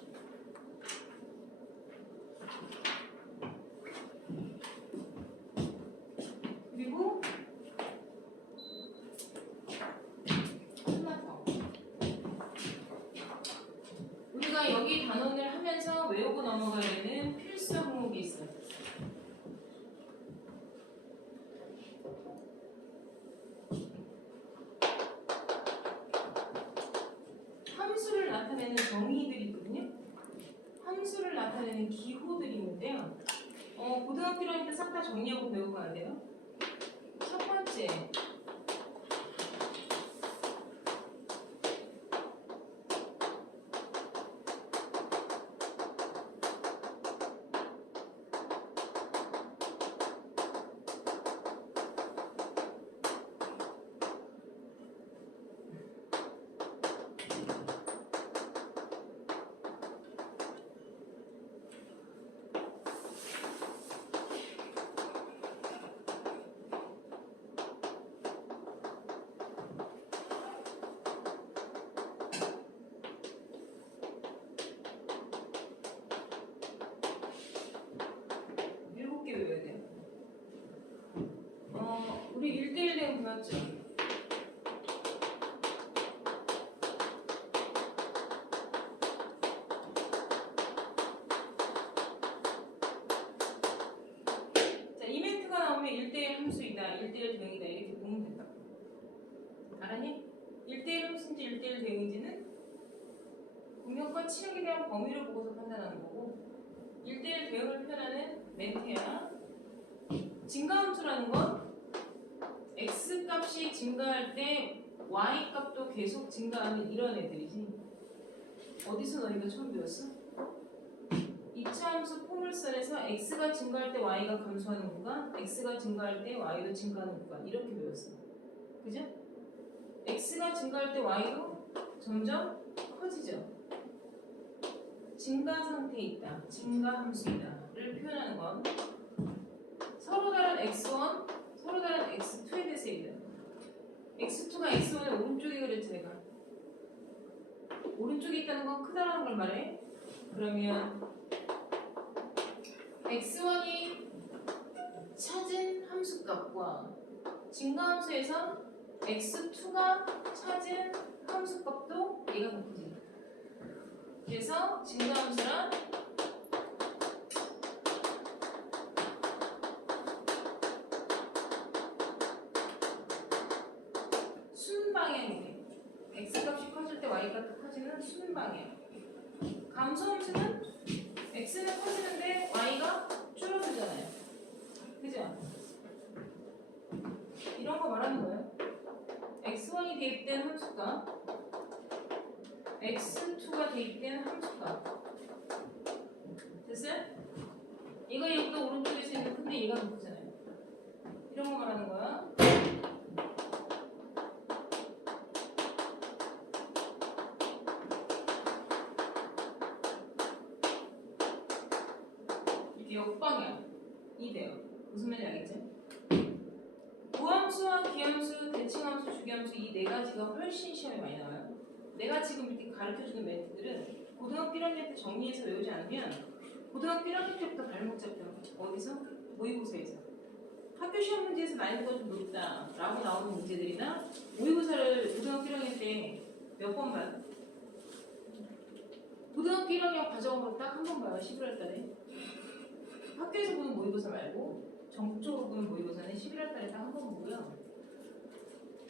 그리고 하나 더. 우리가 여기 단원을 하면서 외우고 넘어가야 되는 필수 항목이 있어요. 함수를 나타내는 정의들이 있거든요. 함수를 나타내는 기호들이 있는데요. 고등학교 1학년 때 싹 다 정리하고 배우고 가야 돼요. 첫 번째, 외워야 돼요. 우리 1대1 대응 배웠죠? 자, 이벤트가 나오면 1대1 함수이다, 1대1 대응이다 이렇게 보면 된다. 알았니? 1대1 함수인지 1대1 대응인지는 공격과 치역에 대한 범위를 보고서 판단하는 거고 1대1 대응을 표현하는 멘트야. 증가함수라는 건 x 값이 증가할 때 y 값도 계속 증가하는 이런 애들이지. 어디서 너희가 처음 배웠어? 2차 함수 포물선에서 x가 증가할 때 y가 감소하는 구간, x가 증가할 때 y도 증가하는 구간 이렇게 배웠어요. 그죠? x가 증가할 때 y도 점점 커지죠. 증가 상태에 있다, 증가 함수이다를 표현하는 건 서로 다른 x1, 서로 다른 x2에 대해서 얘기하는 거야. x2가 x1의 오른쪽에 그랬지 내가. 오른쪽에 있다는 건 크다라는 걸 말해. 그러면 x1이 찾은 함수값과 증가함수에서 x2가 찾은 함수값도 얘가 바꾸지. 그래서 증가함수란 순방향이래. x값이 커질 때 y값도 커지는 순방향. 감소함수는 x는 커지는데 y가 줄어들잖아요. 그죠? 이런 거 말하는 거예요. x1이 대입된 함수가 x2가 대입된 함수가 됐어요? 얘가 오른쪽에서 있는 근데 얘가 높잖아요. 이런 거 말하는 거야. 이게 역방향이 돼요. 무슨 말인지 알겠죠? 무함수와 기함수, 대칭함수, 주기함수 이 네 가지가 훨씬 시험에 많이 나와요. 내가 지금 이렇게 가르쳐주는 멘트들은 고등학교 1학년 때 정리해서 외우지 않으면 고등학교 1학년 때부터 발목 잡혀요. 어디서? 모의고사에서. 학교 시험 문제에서 난이도가 좀 높다 라고 나오는 문제들이나 모의고사를 고등학교 1학년 때 몇 번 봐요? 고등학교 1학년 과정으로 딱 한 번 봐요. 11월 달에. 학교에서 보는 모의고사 말고 전국적으로 보는 모의고사는 11월 달에 딱 한 번 보고요.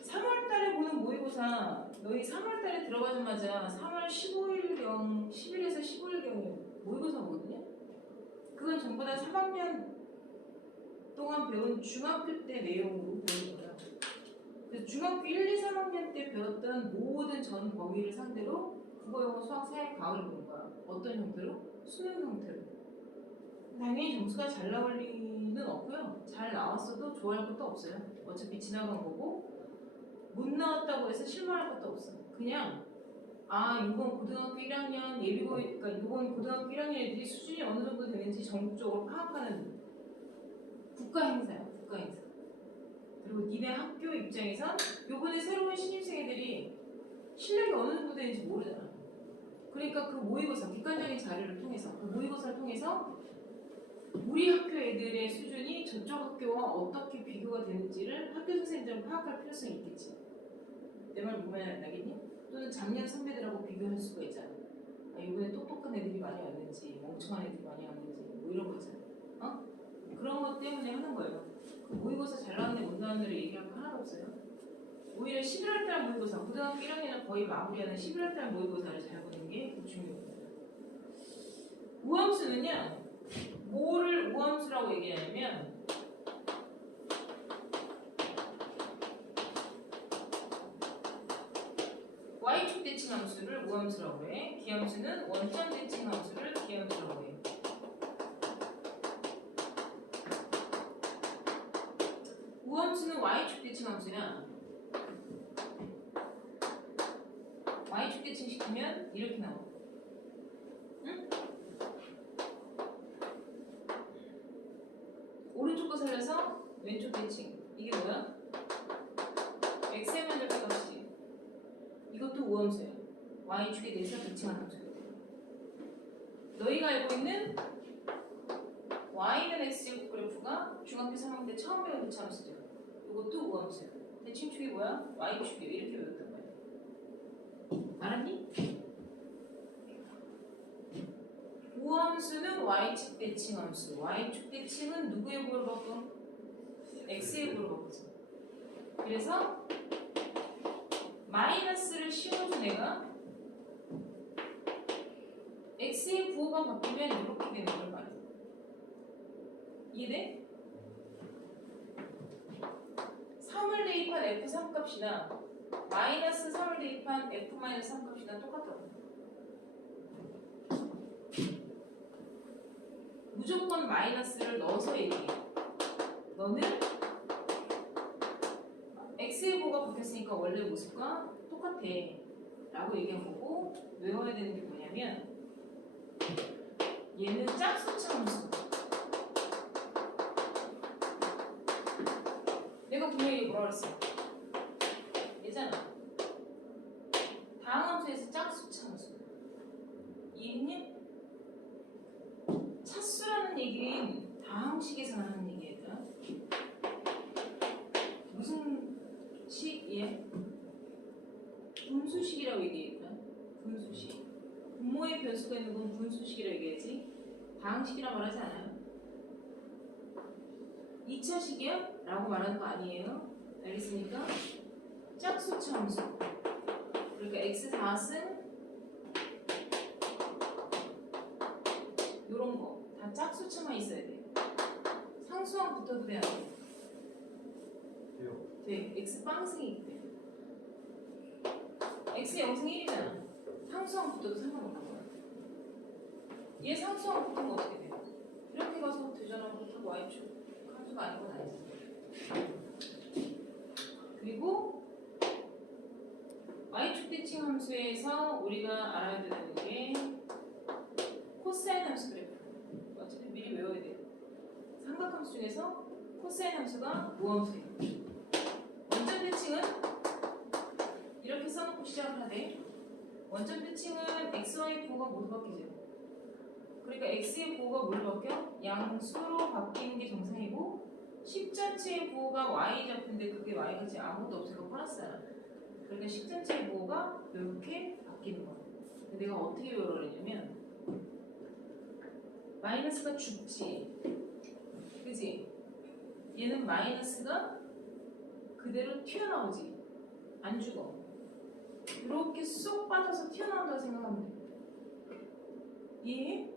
3월 달에 보는 모의고사 너희 3월 달에 들어가자마자 3월 15일경 10일에서 15일경에 모의고사 보거든요. 그건 전부 다 3학년 동안 배운 중학교 때 내용으로 배우는 거예요. 그래서 중학교 1, 2, 3학년 때 배웠던 모든 전 범위를 상대로 국어, 영어, 수학, 사회, 과학을 보는 거야. 어떤 형태로? 수능 형태로. 당연히 점수가 잘 나올 리는 없고요. 잘 나왔어도 좋아할 것도 없어요. 어차피 지나간 거고 못 나왔다고 해서 실망할 것도 없어. 그냥 이번 고등학교 1학년 예비고, 그러니까 이번 고등학교 1학년 애들이 수준이 어느 정도 되는지 전국적으로 파악하는 국가 행사야. 국가 행사. 그리고 니네 학교 입장에서 요번에 새로운 신입생 애들이 실력이 어느 정도 되는지 모르잖아. 그러니까 그 모의고사, 객관적인 자료를 통해서 그 모의고사를 통해서 우리 학교 애들의 수준이 저쪽 학교와 어떻게 비교가 되는지를 학교 선생님들은 파악할 필요성이 있겠지. 내 말 무슨 말인지 알겠니? 또는 작년 선배들하고 비교할 수가 있잖아. 이번에 똑똑한 애들이 많이 왔는지 멍청한 애들이 많이 왔는지 뭐 이런 거 있잖아. 그런 것 때문에 하는 거예요. 그 모의고사 잘 나왔네 못 나왔네를 얘기할 거 하나도 없어요. 오히려 11월달 모의고사, 고등학교 1학년은 거의 마무리하는 11월달 모의고사를 잘 보는 게 중요해요. 우함수는요, 뭐를 우함수라고 얘기하냐면 y축 대칭 함수를 우함수라고 해. 기함수는 원점 대칭 함수를 기함수라고 해. 우함수는 y축 대칭 함수냐? y축 대칭 시키면 이렇게 나와. 응? 오른쪽 거 살려서 왼쪽 대칭. 이게 뭐야? x의 만족값이지. 이것도 우함수야. y축에 대해서 대칭한 함수야. 너희가 알고 있는 y는 x제곱 그래프가 중학교 3학년 때 처음 배운 대칭함수죠. 이것도 우함수야. 대칭축이 뭐야? y축이야. 이렇게 배웠단 말이야. 알았니? 우함수는 y축 대칭함수. y축 대칭은 누구의 부호로 바꿔? x의 부호로 바꾸지. 그래서 마이너스를 씌워준 애가 x의 부호가 바뀌면 이렇게 되는 걸 말해. 이해돼? 3을 대입한 f3 값이나 마이너스 3을 대입한 f-3 값이나 똑같다고. 무조건 마이너스를 넣어서 얘기해. 너는 x의 보호가 바뀌었으니까 원래 모습과 똑같아 라고 얘기한 거고, 외워야 되는 게 뭐냐면 얘는 짝수차 함수. 내가 분명히 뭐라 그랬어? 얘잖아. 다항 함수에서 짝수차 함수. 이해했니? 차수라는 얘기는 다항식에서 하는 얘기야. 무슨 식이야? 분수식이라고 얘기했다. 분수식. 분모의 변수가 있는 건 분수식이라고 얘기하지. 다항식이라 말하지 않아요. 2차식이야? 라고 말하는 거 아니에요. 알겠습니까? 짝수차 함수. 그러니까 x4승 요런 거 다 짝수차만 있어야 돼. 상수항 붙어도 돼야 돼. 돼. x 빵승이기 때문에. x 0승 1이잖아. 상수항 붙어도 상관없는 거야. 얘 상수항 붙으면 어떻게 돼? 이렇게 가서 되잖아. 그렇다고 y축 함수가 아닌 건 아니지. 그리고 y축 대칭 함수에서 우리가 알아야 되는 게 코사인 함수 그래프. 어차피 미리 외워야 돼. 삼각함수 중에서 코사인 함수가 무함수예요. 원점 대칭은 이렇게 써놓고 시작을 하되, 원점 대칭은 x, y 부호가 모두 바뀌죠. 그러니까 x의 부호가 뭘로 바뀌어? 양수로 바뀌는 게 정상이고, 식 자체의 부호가 y 잡힌데 그게 y가 지금 아무것도 없으니까 플러스야. 그러니까 식 자체의 부호가 이렇게 바뀌는 거야. 근데 내가 어떻게 외우려냐면 마이너스가 죽지, 그지? 얘는 마이너스가 그대로 튀어나오지, 안 죽어. 이렇게 쏙 빠져서 튀어나온다고 생각하면 돼. 이해해?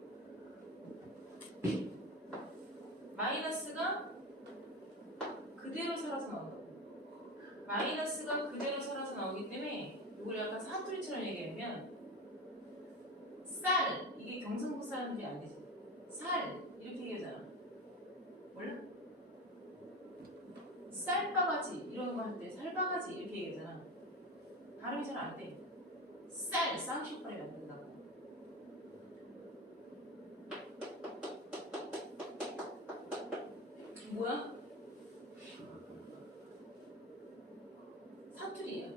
마이너스가 그대로 살아서 나온다고. 마이너스가 그대로 살아서 나오기 때문에 이걸 약간 사투리처럼 얘기하면 쌀, 이게 경상도 사람들이 안 되지. 살 이렇게 얘기하잖아. 몰라? 쌀바가지 이런 거 할 때 살바가지 이렇게 얘기하잖아. 발음이 잘 안 돼. 쌍시발이 안 된다고. 뭐야? 사투리야.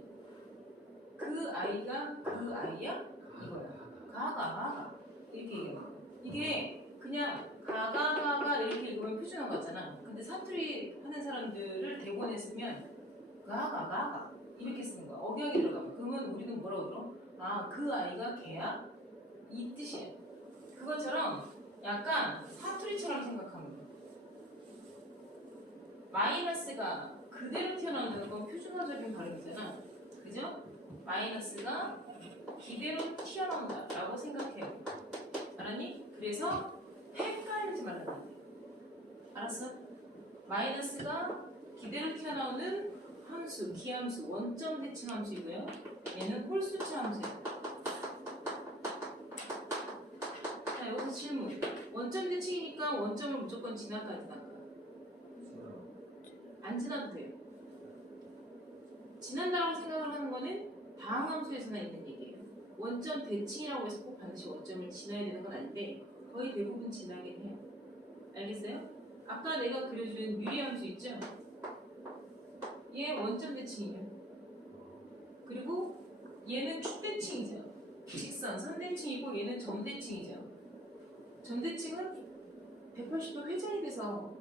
그 아이가 그 아이야? 이거야. 가가 이렇게 얘기해. 이게 그냥 가가 이렇게 읽으면 표준어 같잖아. 근데 사투리 하는 사람들을 대본에 쓰면 가가 이렇게 쓰는 거야. 억양이 들어가면. 그러면 우리는 뭐라고 들어? 아, 그 아이가 걔야? 이 뜻이야. 그것처럼 약간 사투리처럼 생각하면 돼. 마이너스가 그대로 튀어나온다는 건 표준어적인 발음이잖아. 그죠? 마이너스가 기대로 튀어나온다 라고 생각해요. 알았니? 그래서 헷갈리지 말라는 거야. 알았어? 마이너스가 기대로 튀어나오는 함수, 기함수, 원점 대칭 함수이고요. 얘는 홀수차 함수예요. 자, 여기서 질문. 원점 대칭이니까 원점을 무조건 지나가 안 지나가? 안 지나도 돼요. 지난다라고 생각을 하는 거는 다항 함수에서나 있는 얘기예요. 원점 대칭이라고 해서 꼭 반드시 원점을 지나야 되는 건 아닌데 거의 대부분 지나긴 해요. 알겠어요? 아까 내가 그려준 유리 함수 있죠? 얘 원점 대칭이에요. 그리고 얘는 축 대칭이죠. 직선, 선 대칭이고 얘는 점 대칭이죠. 점 대칭은 180도 회전이 돼서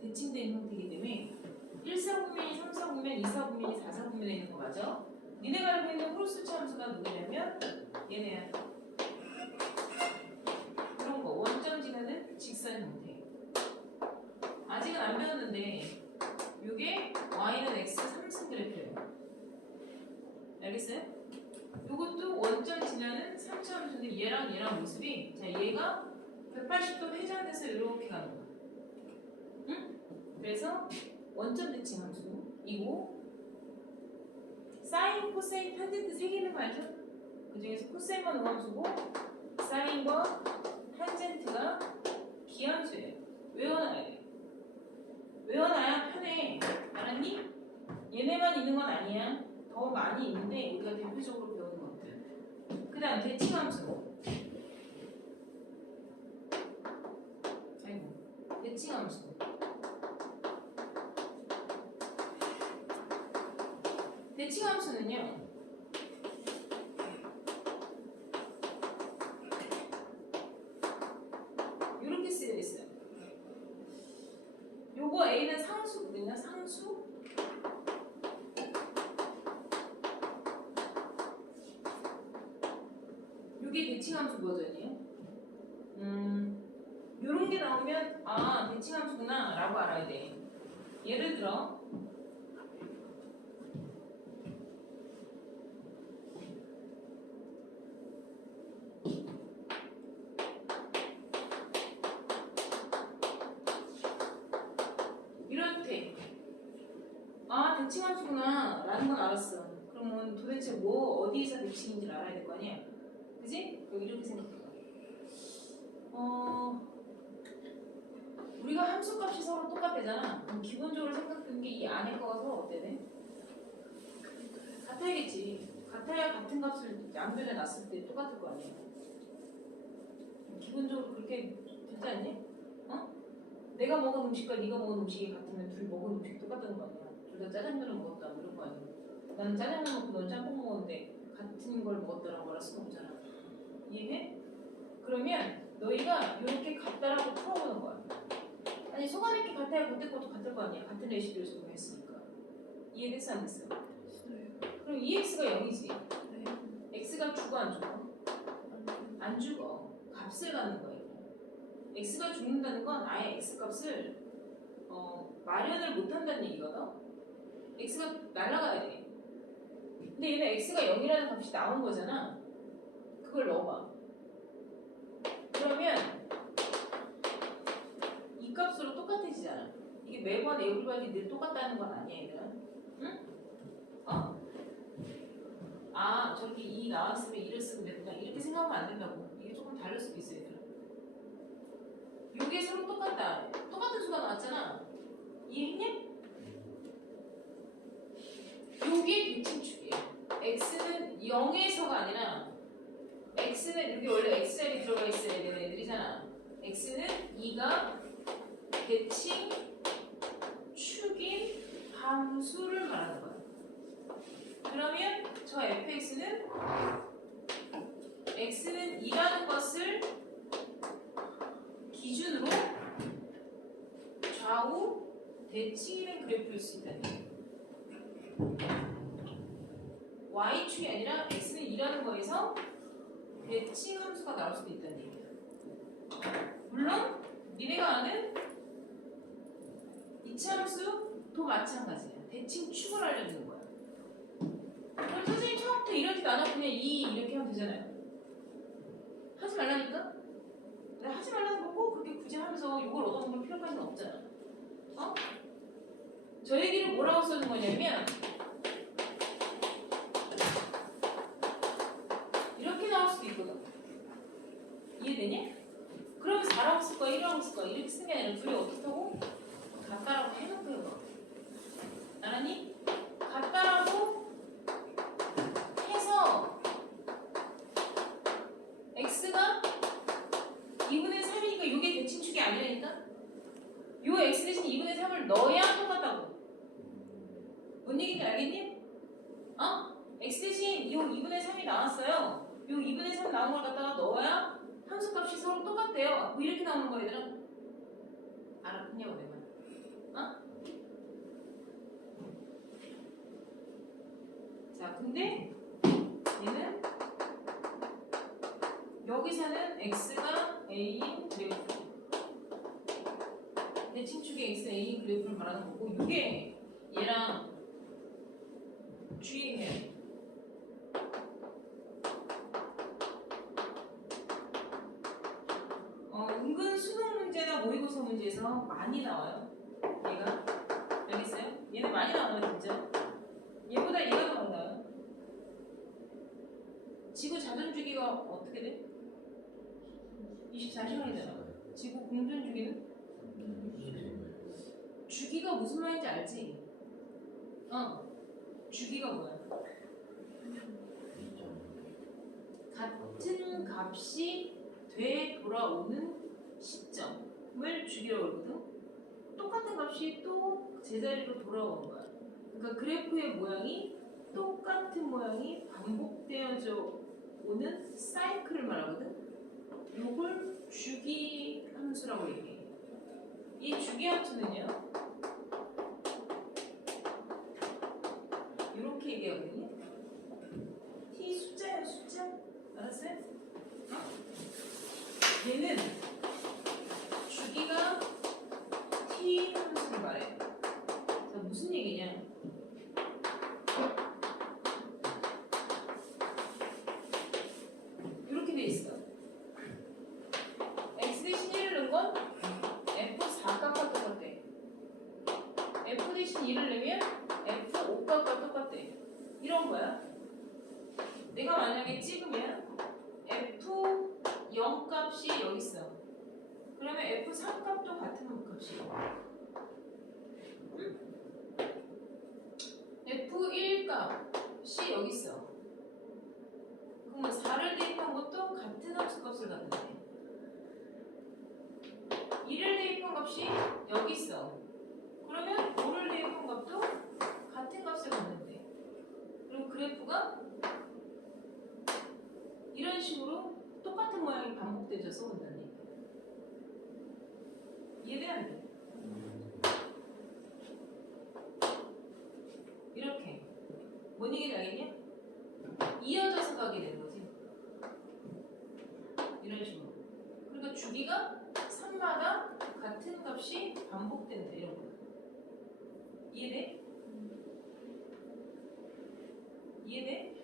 대칭된 형태이기 때문에 1사분면이 3사분면, 2사분면이 4사분면에 있는 거 맞아? 니네가 알고 있는 홀수차 함수가 누구냐면 얘네야. 그런 거, 원점 지나는 직선 형태. 아직은 안 배웠는데 이게 y는 x 3승 그래프예요. 알겠어요? 이것도 원점 지나는 3차 함수인데 얘랑 모습이, 자, 얘가 180도 회전돼서 이렇게 가는 거야. 응? 그래서 원점 대칭 함수이고, 사인, 코사인, 탄젠트 3개 있는 거 알죠? 그 중에서 코사인만 우함수고 사인과 탄젠트가 기함수 아니야. 더 많이 있는데 우리가 대표적으로 배우는 것들. 그 다음 대칭함수. 아이고, 대칭함수. 대칭함수는요. 이렇게 쓰여 있어요. 요거 A는 상수거든요. 상수. 요게 대칭함수 버전이에요. 요런 게 나오면 아 대칭함수구나 라고 알아야 돼. 예를 들어 이렇게 아 대칭함수구나 라는 건 알았어. 그러면 도대체 뭐 어디에서 대칭인지를 알아야 될 거 아니야. 그지? 이렇게 생각해봐. 우리가 함수값이 서로 똑같대잖아. 그럼 기본적으로 생각드는 게 이 안에 거가 서로 어때네? 같아야겠지. 같아야 같은 값을 양변에 놨을 때 똑같을 거 아니야. 기본적으로 그렇게 되지 않니? 어? 내가 먹은 음식과 네가 먹은 음식이 같으면 둘이 먹은 음식이 똑같다는 거 아니야. 둘 다 짜장면을 먹었다 뭐 이런 거 아니야. 나는 짜장면 먹고 넌 짬뽕 먹었는데 같은 걸 먹었다라고 말할 수가 없잖아. 이해해? 그러면 너희가 이렇게 같다라고 풀어보는 거야. 아니 소관있게 같아야 그때 것도 같을 거 아니야. 같은 레시피를 적용했으니까. 이해됐어 안 됐어? 그럼 EX가 0이지. X가 죽어 안 죽어? 안 죽어. 값을 갖는 거예요. X가 죽는다는 건 아예 X 값을 마련을 못한다는 얘기거든. X가 날아가야 돼. 근데 얘는 X가 0이라는 값이 나온 거잖아. 그걸 넣어봐. 그러면 이 값으로 똑같아지잖아. 이게 매번 에브리바디 늘 똑같다는 건 아니야 얘들아. 응? 아 저렇게 2 나왔으면 2를 쓰면 된다 이렇게 생각하면 안 된다고. 이게 조금 다를 수도 있어 얘들아. 요게 서로 똑같다. 똑같은 수가 나왔잖아. 이해했냐? 요게 대칭축이에요. x는 0에서가 아니라 x는 여기 원래 x자리 들어가 있어야 되는 애들이잖아. x는 2가 대칭 축인 함수를 말하는 거야. 그러면 저 fx는 x는 2라는 것을 기준으로 좌우 대칭이는 그래프일 수 있다는 얘기야. y축이 아니라 x는 2라는 거에서 대칭 함수가 나올 수도 있다는 얘기야. 물론 니네가 아는 이차함수도 마찬가지야. 대칭 축을 알려주는 거야. 그럼 선생님 처음부터 이러지도 않아 그냥 2 이렇게 하면 되잖아요. 하지 말라니까? 내가 하지 말라는 거 꼭 그렇게 굳이 하면서 이걸 얻어먹을 필요까지는 없잖아. 저 얘기를 뭐라고 써준 거냐면 이렇게 나올 수도 있거든. 이해되냐? 그러면 4라고 쓸 거야, 1이라고 쓸 거야. 이렇게 쓰는 게 아니라 둘이 어떻다고? 같다라고 해놓고 해봐. 알았니? 같다라고 해서 x가 2분의 3이니까 이게 대칭축이 아니라니까? 요 x 대신 2분의 3을 넣어야 똑같다고. 뭔 얘기인지 알겠니? x 대신 요 2분의 3이 나왔어요. 요 2분의 3 나온 걸 갖다가 넣어야 함수값이 서로 똑같대요. 뭐 이렇게 나오는 거 얘들아? 알았냐고 내가. 자, 근데 얘는 여기서는 x가 a인 그래프, 대칭축의 x는 a인 그래프를 말하는 거고, 이게 얘랑 주의해야 돼. 은근 수능 문제나 모의고사 문제에서 많이 나와요. 얘가. 알겠어요? 얘는 많이 나와요 진짜. 얘보다 얘가 더 많이 나와요. 지구 자전 주기가 어떻게 돼? 24시간이잖아. 지구 공전 주기는? 주기가 무슨 말인지 알지? 주기가 뭐야? 같은 값이 되돌아오는 시점을 주기라고 그러거든. 똑같은 값이 또 제자리로 돌아오는 거야. 그러니까 그래프의 모양이 똑같은 모양이 반복되어져 오는 사이클을 말하거든. 요걸 주기 함수라고 얘기해. 이 주기 함수는요, 이렇게 얘기하거든요. t 숫자예요, 숫자. 알았어요? 얘는 주기가 t 함수를 말해요. 자, 무슨 얘기냐? 이렇게 돼 있어. x 대신 1을 넣은 건 f4값과 똑같대. f 대신 2를 넣으면 f5값과 똑같대. 이런 거야. 내가 만약에 찍으면 f0 값이 여기 있어. 그러면 f3 값도 같은 값이야. 응? f1 값이 여기 있어. 그러면 4를 대입한 것도 같은 함수 값을 갖는데 2를 대입한 값이 여기 있어. 그러면 5를 대입한 값도 같은 값을 갖는데 그리고 그래프가 이런 식으로 똑같은 모양이 반복되져서 온다는 얘기야. 이해돼 안 돼? 이렇게 뭔 얘기인지 알겠냐? 이어져서 가게 되는 거지. 이런 식으로. 그러니까 주기가 3마다 같은 값이 반복된다 이런 거야. 이해돼? 이해돼?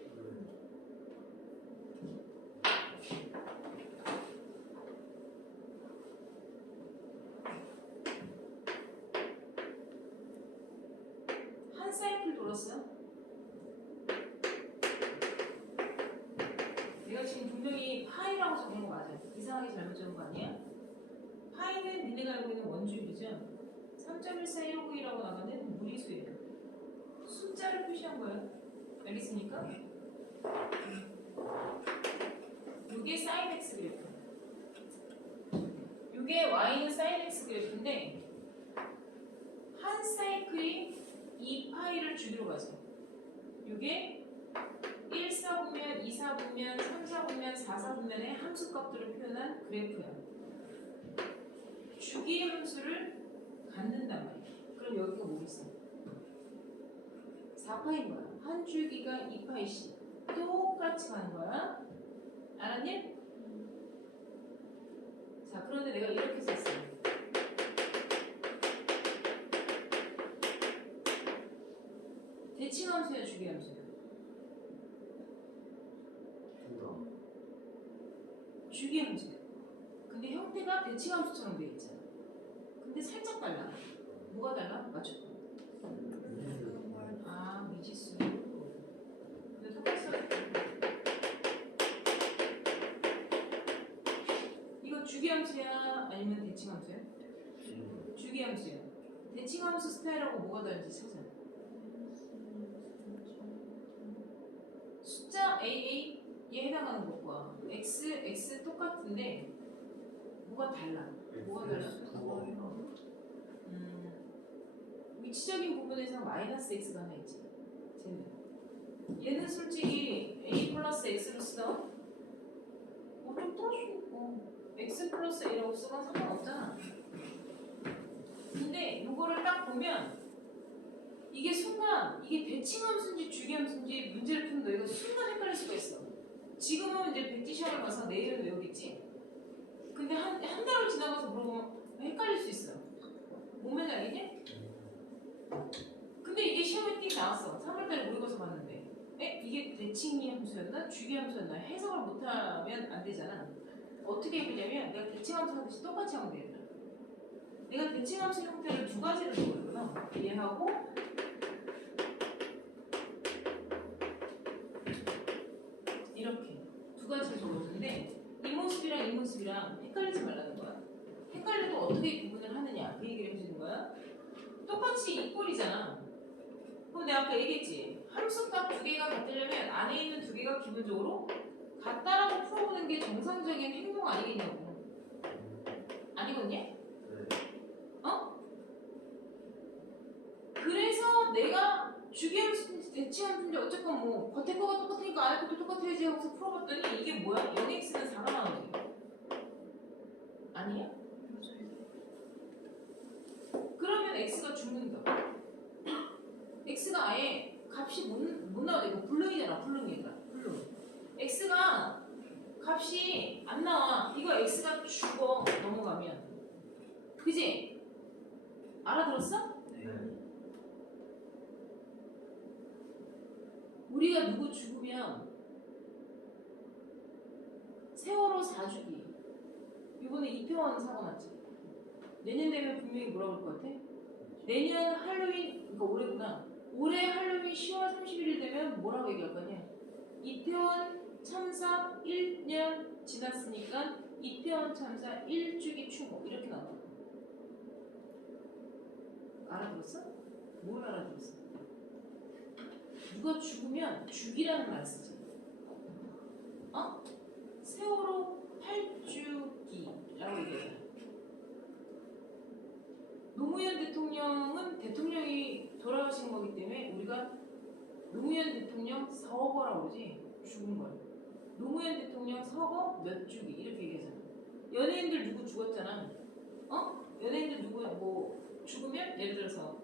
한 사이클 돌았어. 내가 지금 분명히 파이라고 적은 거 맞아. 이상하게 잘못 적은 거 아니야? 파이는 니네가 알고 있는 원주율이죠. 3.141591이라고 나가는 무리수예요. 숫자를 표시한 거예요. 알겠습니까? 이게 sin x 그래프. 이게 y는 sin x 그래프인데 한 사이클이 2파이를 주기로 가죠. 이게 1, 4분면, 2, 4분면, 3, 4분면, 4, 4분면의 함수값들을 표현한 그래프야. 주기 함수를 갖는단 말이야. 그럼 여기가 뭐겠어? 4파인 거야. 한 주기가 2파이씩 똑같이 가는 거야. 알았니? 자, 그런데 내가 이렇게 썼어. 대칭함수야, 주기함수야? 주기함수야. 근데 형태가 대칭함수처럼 되어 있잖아. 근데 살짝 달라. 뭐가 달라? 맞춰봐. 아, 미지수. 근데 똑같어. 이거 주기함수야? 아니면 대칭함수야? 주기함수야. 대칭함수 스타일하고 뭐가 다른지 찾아. 숫자 AA에 해당하는 것과 X 똑같은데 뭐가 달라? 뭐가 달라? 위치적인 부분에서 마이너스 X가 하나 있지. 얘는 솔직히 A 플러스 X로 쓰던 좀 떨어지고 X 플러스 A라고 쓰건 상관없잖아. 근데 이거를 딱 보면 이게 순간 이게 대칭함수인지 주기함수인지 문제를 푸는 너희가 순간 헷갈릴 수가 있어. 지금은 이제 백지 시험을 봐서 내일은 외우겠지. 근데 한 달을 지나가서 물어보면 헷갈릴 수 있어. 뭔 말인지 알겠니? 근데 이게 시험에 띵 나왔어. 3월달에 모의고사 봤는데 이게 대칭이 함수였나? 주기 함수였나? 해석을 못하면 안 되잖아. 어떻게 해보냐면 내가 대칭함수 하듯이 똑같이 하면 되겠다. 내가 대칭함수 형태를 두 가지를 적어주거든. 얘하고 이렇게 두 가지를 적어주는데 이 모습이랑 헷갈리지 말라는 거야. 헷갈려도 어떻게 구분을 하느냐 그 얘기를 해주는 거야. 똑같이 이 꼴이잖아. 그럼 내가 아까 얘기했지. 함수값 두 개가 같으려면 안에 있는 두 개가 기본적으로 같다라고 풀어보는 게 정상적인 행동 아니겠냐고. 아니거든요? 네. 그래서 내가 주기함수 대칭함수인지 어쨌건 뭐 겉에 거가 똑같으니까 안에 것도 똑같아야지 하고서 풀어봤더니 이게 뭐야? 0x는 4가 나오지. 아니야? 그러면 x가 죽는다. x가 아예 값이 못 나와. 이거 불능이잖아. 불능이잖아. 불능. x가 값이 안 나와. 이거 x가 죽어. 넘어가면. 그지? 알아들었어? 네. 우리가 누구 죽으면 세월호 4주기 이번에 이태원 사고 났지. 내년 되면 분명히 뭐라고 할 것 같아? 내년 할로윈, 그러니까 올해구나. 올해 할로윈 10월 31일 되면 뭐라고 얘기할 거냐? 이태원 참사 1년 지났으니까 이태원 참사 1주기 추모 이렇게 나와. 알아들었어? 뭘 알아들었어? 누가 죽으면 죽이라는 말 쓰지. 세월호 8주기라고 얘기하잖아. 노무현 대통령은 대통령이 돌아가신 거기 때문에 우리가 노무현 대통령 서거라고 그러지. 죽은 거야. 노무현 대통령 서거 몇 주기 이렇게 얘기하잖아. 연예인들 누구 죽었잖아. 연예인들 누구 뭐 죽으면 예를 들어서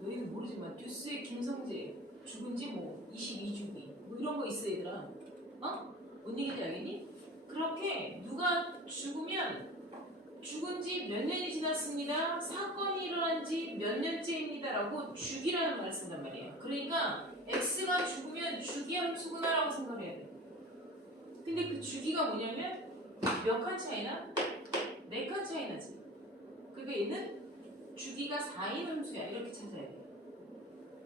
너희는 모르지만 뉴스의 김성재 죽은 지 뭐 22주기 뭐 이런 거 있어 얘들아. 뭔 얘기인지 알겠니? 그렇게 누가 죽으면 죽은 지 몇 년이 지났습니다. 사건이 일어난 지 몇 년째입니다. 라고 주기라는 말을 쓴단 말이에요. 그러니까 X가 죽으면 주기함수구나라고 생각해야 돼. 근데 그 주기가 뭐냐면 몇 칸 차이나? 4칸 차이 나지. 그러니까 얘는 주기가 4인 함수야. 이렇게 찾아야 돼.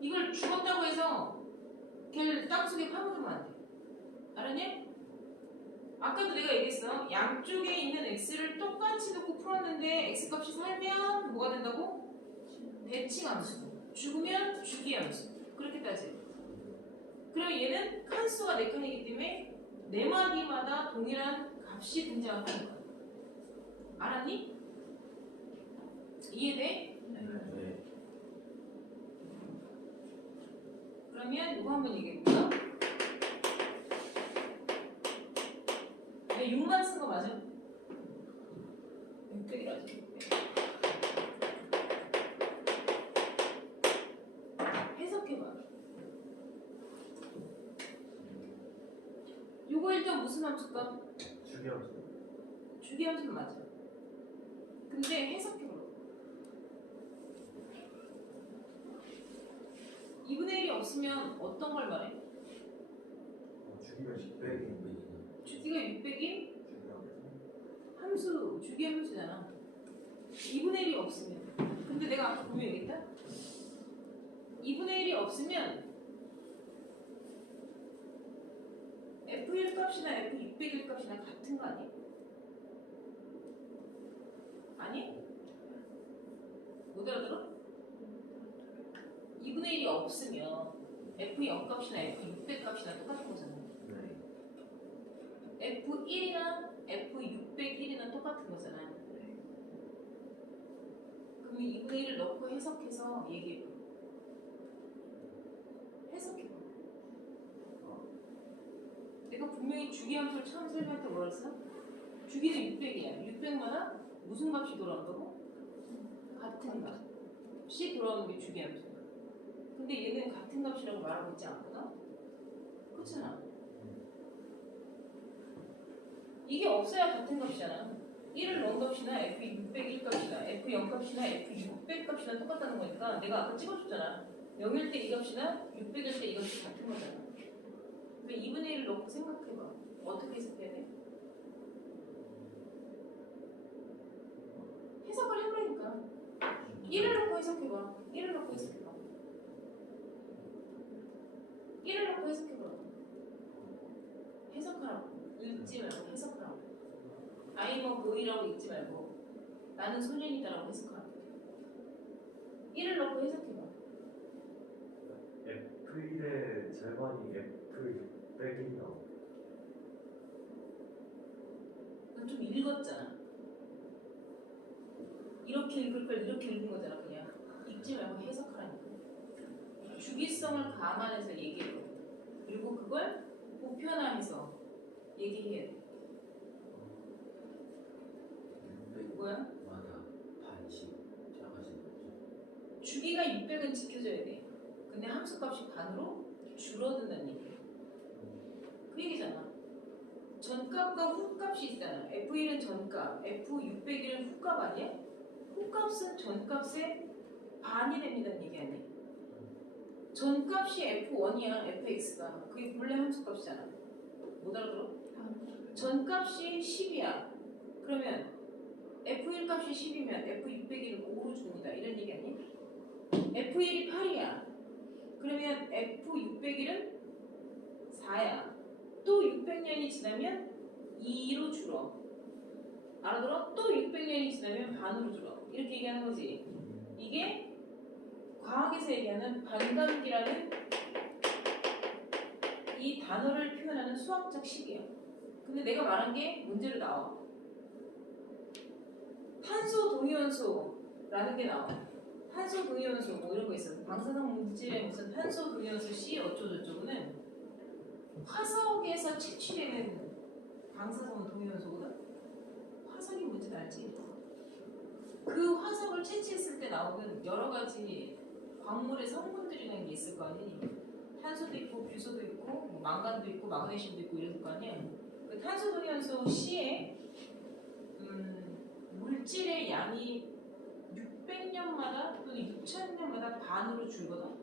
이걸 죽었다고 해서 걔를 땅속에 파묻으면 안 돼. 알았냐? 아까도 내가 얘기했어. 양쪽에 있는 x를 똑같이 놓고 풀었는데 x값이 살면 뭐가 된다고? 대칭함수. 죽으면 주기함수. 그렇게 따져요. 그럼 얘는 칸수가 4칸이기 때문에 4마디마다 동일한 값이 등장하는 거야. 알았니? 이해돼? 네. 그러면 이거 한번 얘기해볼까? 내가 6만 쓴 거 맞아? 600이라지. 해석해봐. 요거 일단 무슨 함수일까? 주기함수. 주기함수는 맞아. 근데 해석해봐. 2분의 1이 없으면 어떤 걸 말해? 주기가 10배인 주기가 600인 주기함수. 함수, 주기함수잖아. 2분의 1이 없으면. 근데 내가 아까 분명히 얘기했다? 2분의 1이 없으면 F1 값이나 F600일 값이나 같은 거 아니야? 아니? 못 알아들어? 2분의 1이 없으면 F0 값이나 F600 값이나 똑같은 거잖아. 네. F1이나 F601이나 똑같은 거잖아. 그럼 2분의 1을 넣고 해석해서 얘기해봐. 해석해봐. 내가 분명히 주기함수를 처음 설명할 때 뭐라 했어? 주기는 600이야. 600마다 무슨 값이 돌아온다고? 같은 값이 돌아오는 게 주기함수야. 근데 얘는 같은 값이라고 말하고 있지 않거든? 그렇잖아. 이게 없어야 같은 값이잖아. 1을 넣은 값이나 F601 값이나 F0 값이나 F600 값이나 똑같다는 거니까 내가 아까 찍어줬잖아. 0일 때 이 값이나 600일 때 이 값이 같은 거잖아. 그러니까 2분의 1을 넣고 생각해봐. 어떻게 해석해야 돼? 해석을 해보니까 1을 넣고 해석해봐. 1을 넣고 해석해봐. 1을 넣고 해석해봐. 해석하라고. 읽지 말고 해석하라고. 아이머 보이라고 읽지 말고 나는 소년이다라고 해석하라고. 1을 넣고 해석해봐. 절반이 F 600이나. 넌 좀 읽었잖아. 이렇게 읽을 걸 이렇게 읽은 거잖아. 그냥 읽지 말고 해석하라니까. 주기성을 감안해서 얘기해. 그리고 그걸 보편화해서 얘기해야 돼. 뭐야? 마다 반씩 작아지는 거죠. 주기가 600은 지켜져야 돼. 근데 함수값이 반으로 줄어든다는 얘기야. 그 얘기잖아. 전값과 후값이 있잖아. F1은 전값, F601은 후값 아니야? 후값은 전값의 반이 됩니다는 얘기 아니야? 전값이 F1이야, fx가. 그게 본래 함수값이잖아. 못 알아들어? 전값이 10이야. 그러면 F1 값이 10이면 F601은 5로 줍니다. 이런 얘기 아니야? F1이 8이야. 그러면 F601은 4야. 또 600년이 지나면 2로 줄어. 알아들어? 또 600년이 지나면 반으로 줄어. 이렇게 얘기하는 거지. 이게 과학에서 얘기하는 반감기라는 이 단어를 표현하는 수학적 식이야. 근데 내가 말한 게 문제로 나와. 탄소 동위원소라는 게 나와. 탄소 동위원소 뭐 이런 거 있어. 방사성 물질에 무슨 탄소 동위원소 C 어쩌고저쩌고는 화석에서 채취되는 방사성 동위원소거든. 화석이 뭔지 알지? 그 화석을 채취했을 때 나오는 여러 가지 광물의 성분들이라는 게 있을 거 아니? 탄소도 있고 규소도 있고 뭐 망간도 있고 마그네슘도 있고 이럴 거 아니야? 그 탄소 동위원소 C에 물질의 양이 600년마다 또는 6000년마다 반으로 줄거든.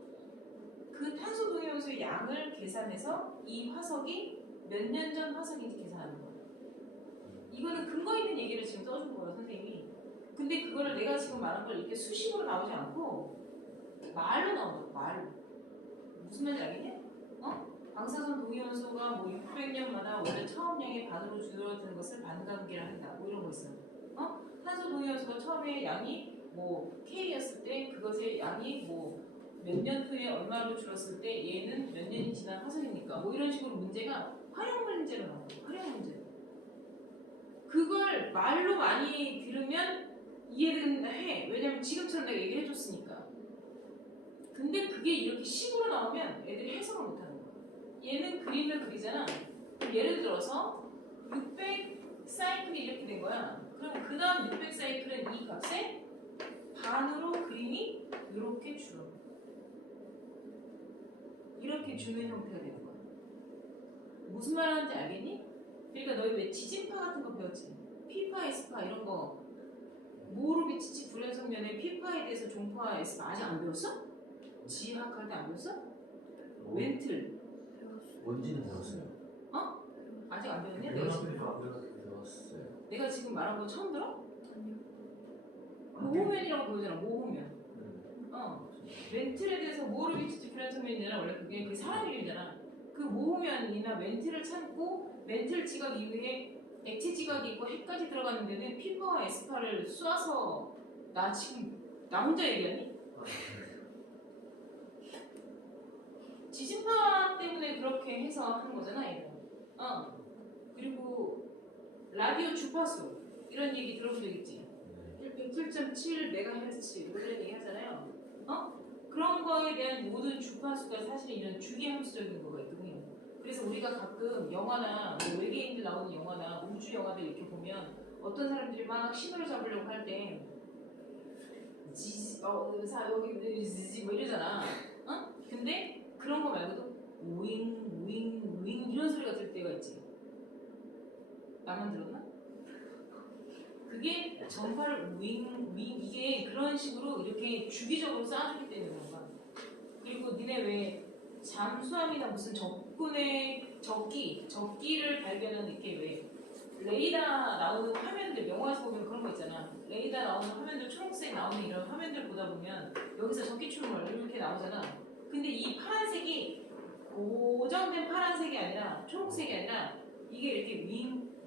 그 탄소 동위원소의 양을 계산해서 이 화석이 몇 년 전 화석인지 계산하는 거야. 이거는 근거 있는 얘기를 지금 써준 거야, 선생님이. 근데 그거를 내가 지금 말한 걸 이렇게 수식으로 나오지 않고 말로 나온다고, 말로. 무슨 말인지 알겠냐? 방사선 동위원소가 뭐 600년마다 원래 처음량의 반으로 줄어드는 것을 반감기라 한다. 뭐 이런 거 있어. 탄소 동위원소가 처음에 양이 뭐 K였을 때 그것의 양이 뭐 몇 년 후에 얼마로 줄었을 때 얘는 몇 년이 지난 화석이니까 뭐 이런 식으로 문제가 활용 문제로 나와요. 활용 문제. 그걸 말로 많이 들으면 이해는 해. 왜냐면 지금처럼 내가 얘기를 해줬으니까. 근데 그게 이렇게 식으로 나오면 애들이 해석을 못하는 거야. 얘는 그림을 그리잖아. 그럼 예를 들어서 600 사이클이 이렇게 된 거야. 그럼 그 다음 600 사이클은 이 값에 반으로 그림이 이렇게 줄어. 이렇게 주는 형태가 되는 거야. 무슨 말 하는지 알겠니? 그러니까 너희 왜 지진파 같은 거 배웠지? P파, S파 이런 거 모르비치치 불연성면에 P파에 대해서 종파, S파 아직 안 배웠어? 지학할 때 안 배웠어? 웬틀 뭔지는 배웠어요. 아직 안 배웠냐? 내가 지금 배웠어요. 내가 지금 말한 거 처음 들어? 모호면이라고 배우잖아. 모호면. 멘틀에 대해서 모르비치치 불연성면이잖아. 원래 그게 그 사람 이름이잖아. 그 모호면이나 멘틀을 참고 멘틀 지각 이후에 액체 지각이 있고 핵까지 들어가는 데는 P파와 S파를 쏴서 나 지금 나 혼자 얘기하니? 지진파 때문에 그렇게 해서 하는 거잖아, 얘는. 그리고 라디오 주파수 이런 얘기 들어본 적 있지? 107.7MHz 뭐 이런 얘기 하잖아요. 그런 거에 대한 모든 주파수가 사실 이런 주기함수적인 거가 있거든요. 그래서 우리가 가끔 영화나 뭐 외계인들 나오는 영화나 우주 영화들 이렇게 보면 어떤 사람들이 막 신호를 잡으려고 할 때 여기 지지 뭐 이러잖아. 근데 그런 거 말고도 윙 이런 소리가 들 때가 있지. 나만 들었나? 그게 전파를 윙 이게 그런 식으로 이렇게 주기적으로 쌓아주기 때문에 그런 거야. 그리고 니네 왜 잠수함이나 무슨 적기를 발견하는 이렇게 왜 레이더 나오는 화면들 영화에서 보면 그런 거 있잖아. 레이더 나오는 화면들 초록색 나오는 이런 화면들 보다 보면 여기서 적기 출몰 이렇게 나오잖아. 근데 이 파란색이 고정된 파란색이 아니라 초록색이 아니라 이게 이렇게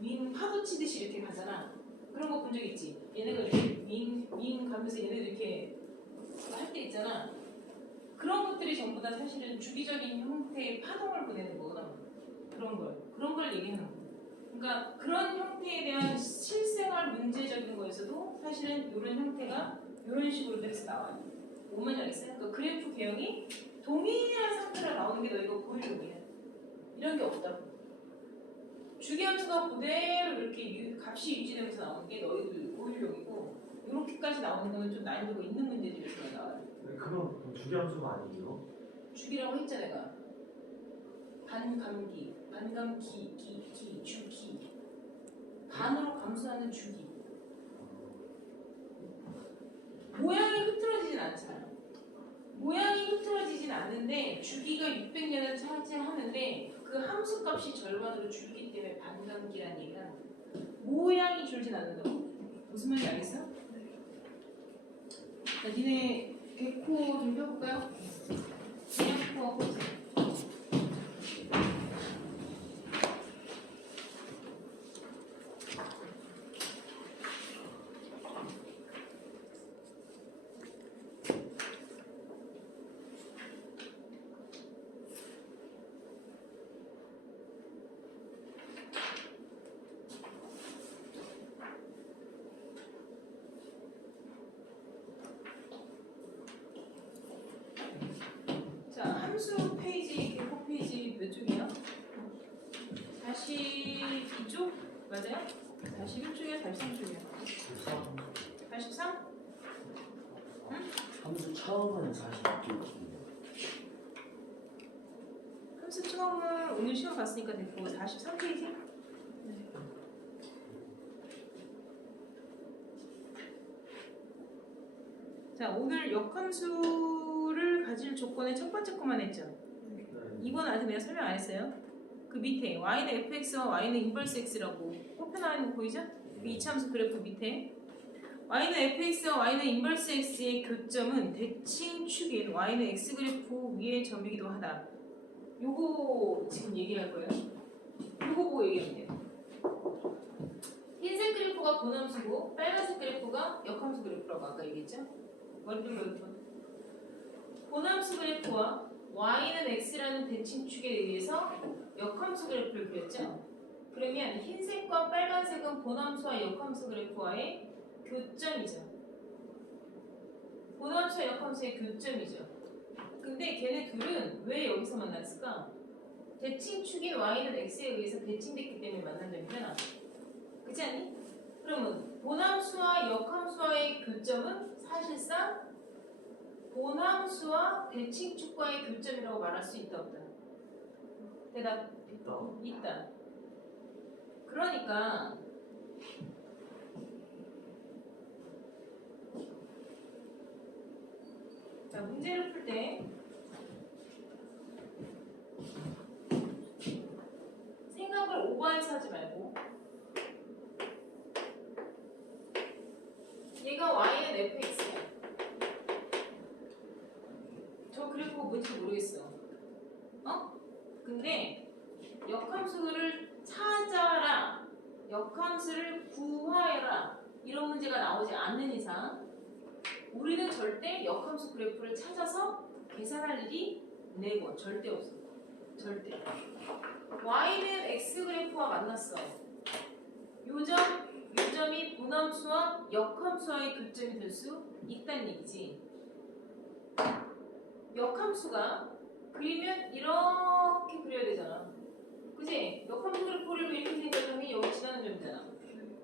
윙 파도 치듯이 이렇게 가잖아. 그런 거 본 적 있지? 얘네가 이렇게 윙 가면서 얘네들 이렇게 할 때 있잖아. 그런 것들이 전부 다 사실은 주기적인 형태의 파동을 보내는 거거든. 그런 걸 얘기하는 거야. 그러니까 그런 형태에 대한 실생활 문제적인 거에서도 사실은 이런 형태가 이런 식으로 그래서 나와요. 뭔 말인지 알겠어요? 그러니까 그래프 개형이 동일한 상태로 나오는 게 너희가 고율용이야. 이런 게 없다고. 주기함수가 그대로 이렇게 값이 유지되면서 나오는 게 너희들 고율용이고 이렇게까지 나오는 거는 좀 난이도가 있는 문제들에서 나와요. 그건 주기함수가 아니에요? 주기라고 했잖아 내가. 반감기, 주기. 반으로 감수하는 주기. 모양이 흐트러지진 않잖아. 모양이 흐트러지진 않는데 주기가 600년을 차지하는데 그 함수 값이 절반으로 줄기 때문에 반감기라는 얘기를 하는 거야. 모양이 줄진 않는다고. 무슨 말인지 알겠어? 자, 니네 개코 좀 펴볼까요? 그냥 코하고 함수 페이지, 개코 페이지 몇 쪽이에요? 42쪽? 맞아요? 41쪽이야? 43쪽이야? 43? 함수 처음은 42쪽이에요. 함수 처음은 오늘 시험 봤으니까 됐고 43페이지? 자, 오늘 역함수를 가질 조건의 첫 번째 것만 했죠? 네. 이번 아직 내가 설명 안 했어요. 그 밑에 y는 fx와 y는 인버스 x라고 꼽혀 나와 거 보이죠? 그 이차함수 그래프 밑에 y는 fx와 y는 인버스 x의 교점은 대칭 축인 y는 x 그래프 위의 점이기도 하다. 요거 지금 얘기할 거예요. 요거 보고 얘기하면 돼요. 흰색 그래프가 본함수고 빨간색 그래프가 역함수 그래프라고 아까 얘기했죠? 머리 좀 넓혀. 본함수 그래프와 y는 x라는 대칭축에 의해서 역함수 그래프를 그렸죠. 그러면 흰색과 빨간색은 본함수와 역함수 그래프와의 교점이죠. 본함수와 역함수의 교점이죠. 근데 걔네 둘은 왜 여기서 만났을까? 대칭축인 y는 x에 의해서 대칭됐기 때문에 만난다잖아. 그렇지 않니? 그러면 본함수와 역함수와의 교점은 사실상 본함수와 대칭축과의 교점이라고 말할 수 있다 없다? 대답 있다. 그러니까 자, 문제를 풀 때 생각을 오버해서 하지 말고 얘가 y는 fx야. 저 그래프가 뭔지 모르겠어. 근데 역함수를 찾아라, 역함수를 구하여라 이런 문제가 나오지 않는 이상 우리는 절대 역함수 그래프를 찾아서 계산할 일이 내고 절대 없어. 절대. y는 x 그래프와 만났어. 요점이 본함수와 역함수와의 교점이 될 수 있다는 얘기지. 역함수가 그리면 이렇게 그려야 되잖아. 그치? 역함수 그래프를 이렇게 생각하면 여기 지나는 점이잖아.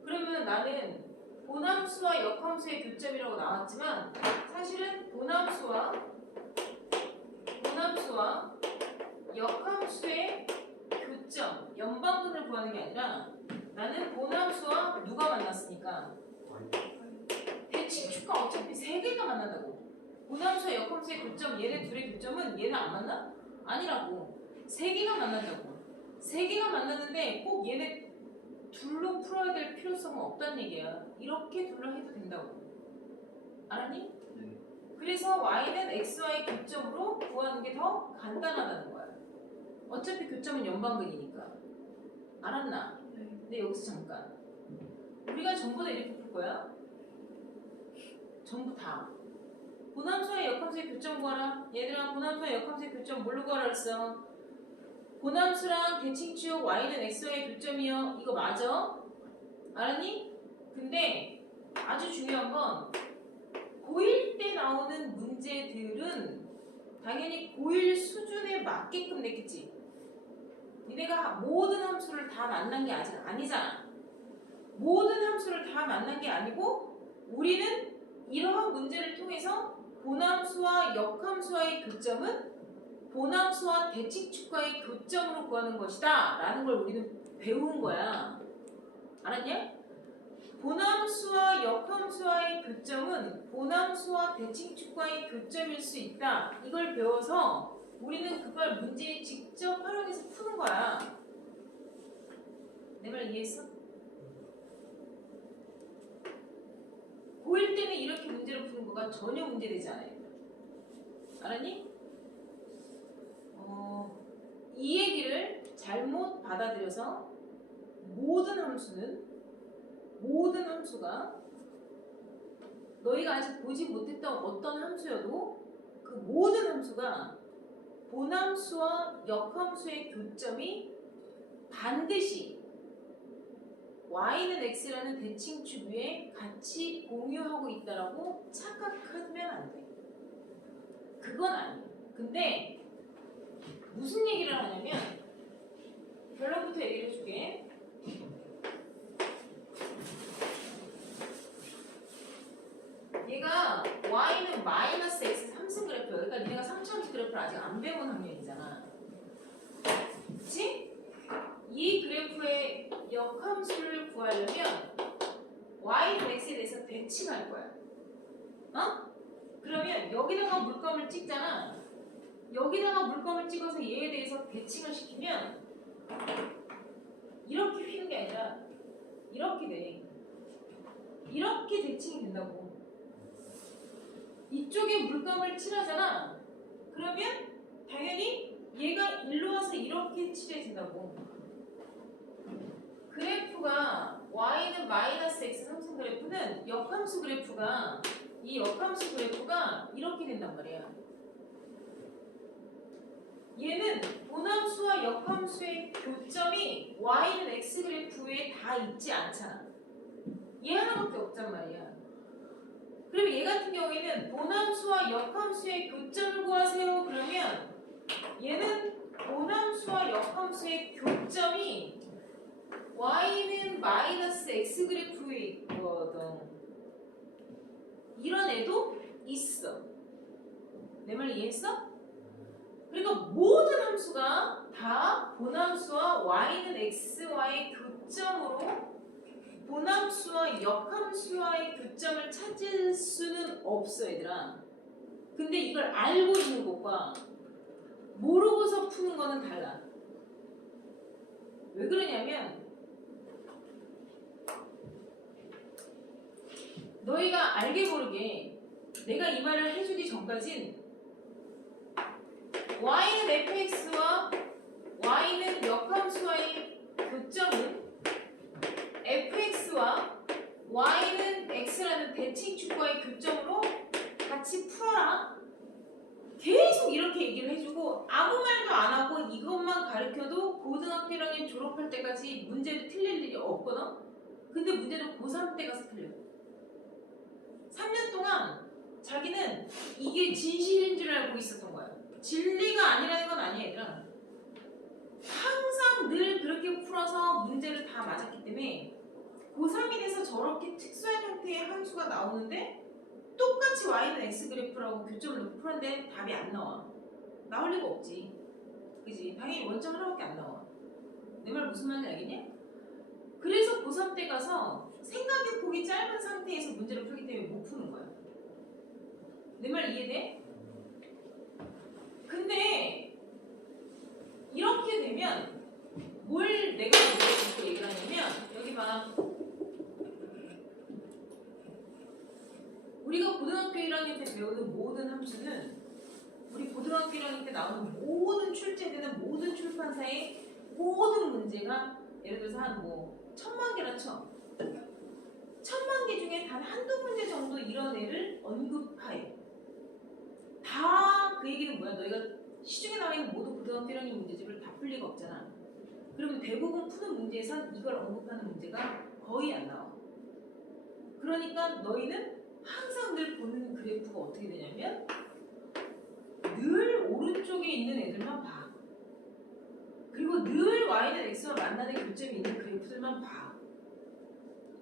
그러면 나는 본함수와 역함수의 교점이라고 나왔지만 사실은 본함수와 역함수의 교점, 연방근을 구하는 게 아니라 나는 본함수와 누가 만났으니까 대칭축과 어차피 세 개가 만난다고. 본함수와 역함수의 교점, 얘네 둘의 교점은 얘는 안 만나? 아니라고. 세 개가 만난다고. 세 개가 만났는데 꼭 얘네 둘로 풀어야 될 필요성은 없다는 얘기야. 이렇게 둘로 해도 된다고. 알았니? 네. 그래서 y는 x와의 교점으로 구하는 게 더 간단하다는 거야. 어차피 교점은 연방근이니까. 알았나? 근데 여기서 잠깐. 우리가 전부 다 이렇게 풀 거야? 전부 다. 본함수와 역함수의 교점 구하라. 얘들아 본함수와 역함수의 교점 뭘로 구하라 그랬어? 본함수랑 대칭축 y는 x와의 교점이요. 이거 맞아? 알았니? 근데 아주 중요한 건 고1 때 나오는 문제들은 당연히 고1 수준에 맞게끔 냈겠지. 니네가 모든 함수를 다 만난 게 아직 아니잖아. 모든 함수를 다 만난 게 아니고 우리는 이러한 문제를 통해서 본함수와 역함수와의 교점은 본함수와 대칭축과의 교점으로 구하는 것이다 라는 걸 우리는 배운 거야. 알았냐? 본함수와 역함수와의 교점은 본함수와 대칭축과의 교점일 수 있다. 이걸 배워서 우리는 그걸 문제에 직접 활용해서 푸는 거야. 내 말 이해했어? 고1 때는 이렇게 문제를 푸는 거가 전혀 문제되지 않아요. 알았니? 이 얘기를 잘못 받아들여서 모든 함수가 너희가 아직 보지 못했던 어떤 함수여도 그 모든 함수가 본함수와 역함수의 교점이 반드시 y는 x라는 대칭축 위에 같이 공유하고 있다라고 착각하면 안 돼. 그건 아니야. 근데 무슨 얘기를 하냐면 결론부터 얘기를 해줄게. 얘가 y는 마이너스 x 3승 그래프. 그러니까 니네가 3차원지 그래프를 아직 안 배운 학년이잖아. 그치? 이 그래프의 역함수를 구하려면 y는 x에 대해서 대칭할 거야. 어? 그러면 여기다가 물감을 찍잖아. 여기다가 물감을 찍어서 얘에 대해서 대칭을 시키면 이렇게 휘는 게 아니라 이렇게 돼. 이렇게 대칭이 된다고. 이쪽에 물감을 칠하잖아. 그러면 당연히 얘가 일로 와서 이렇게 칠해진다고. 그래프가 y는 마이너스 x 3승 그래프는 역함수 그래프가 이 역함수 그래프가 이렇게 된단 말이야. 얘는 본함수와 역함수의 교점이 y는 x 그래프에 다 있지 않잖아. 얘 하나밖에 없단 말이야. 그럼 얘 같은 경우에는 본함수와 역함수의 교점을 구하세요. 그러면 얘는 본함수와 역함수의 교점이 y는 마이너스 x 그래프에 있거든. 이런 애도 있어. 내 말 이해했어? 그러니까 모든 함수가 다 본함수와 y는 x와의 교점으로 본함수와 역함수와의 교점을 찾을 수는 없어 얘들아. 근데 이걸 알고 있는 것과 모르고서 푸는 거는 달라. 왜 그러냐면 너희가 알게 모르게 내가 이 말을 해주기 전까진 y는 fx와 y는 역함수와의 교점은 fx와 y는 x라는 대칭축과의 교점으로 같이 풀어라. 계속 이렇게 얘기를 해주고 아무 말도 안 하고 이것만 가르쳐도 고등학교 1학년 졸업할 때까지 문제를 틀릴 일이 없거든. 근데 문제는 고3 때 가서 틀려. 3년 동안 자기는 이게 진실인 줄 알고 있었던 거야. 진리가 아니라는 건 아니야 얘들아. 항상 늘 그렇게 풀어서 문제를 다 맞았기 때문에 고3이 돼서 저렇게 특수한 형태의 함수가 나오는데 똑같이 y는 x 그래프라고 교점을 놓고 풀었는데 답이 안 나와. 나올 리가 없지. 그지? 당연히 원점 하나밖에 안 나와. 내 말 무슨 말인지 알겠냐? 그래서 고3 때 가서 생각의 폭이 짧은 상태에서 문제를 풀기 때문에 못 푸는 거야. 내 말 이해돼? 근데 이렇게 되면 뭘 내가 듣고 얘기를 하냐면 여기 봐. 우리가 고등학교 1학년 때 배우는 모든 함수는 우리 고등학교 1학년 때 나오는 모든 출제되는 모든 출판사의 모든 문제가 예를 들어서 한 뭐 1000만 개라 쳐. 1000만 개 중에 단 한두 문제 정도 이런 애를 언급해. 그 얘기는 뭐야? 너희가 시중에 나와 있는 모든 고등학교 1학년 문제집을 다 풀 리가 없잖아. 그러면 대부분 푸는 문제에선 이걸 언급하는 문제가 거의 안 나와. 그러니까 너희는 항상 늘 보는 그래프가 어떻게 되냐면 늘 오른쪽에 있는 애들만 봐. 그리고 늘 y는 x와 만나는 교점이 있는 그래프들만 봐.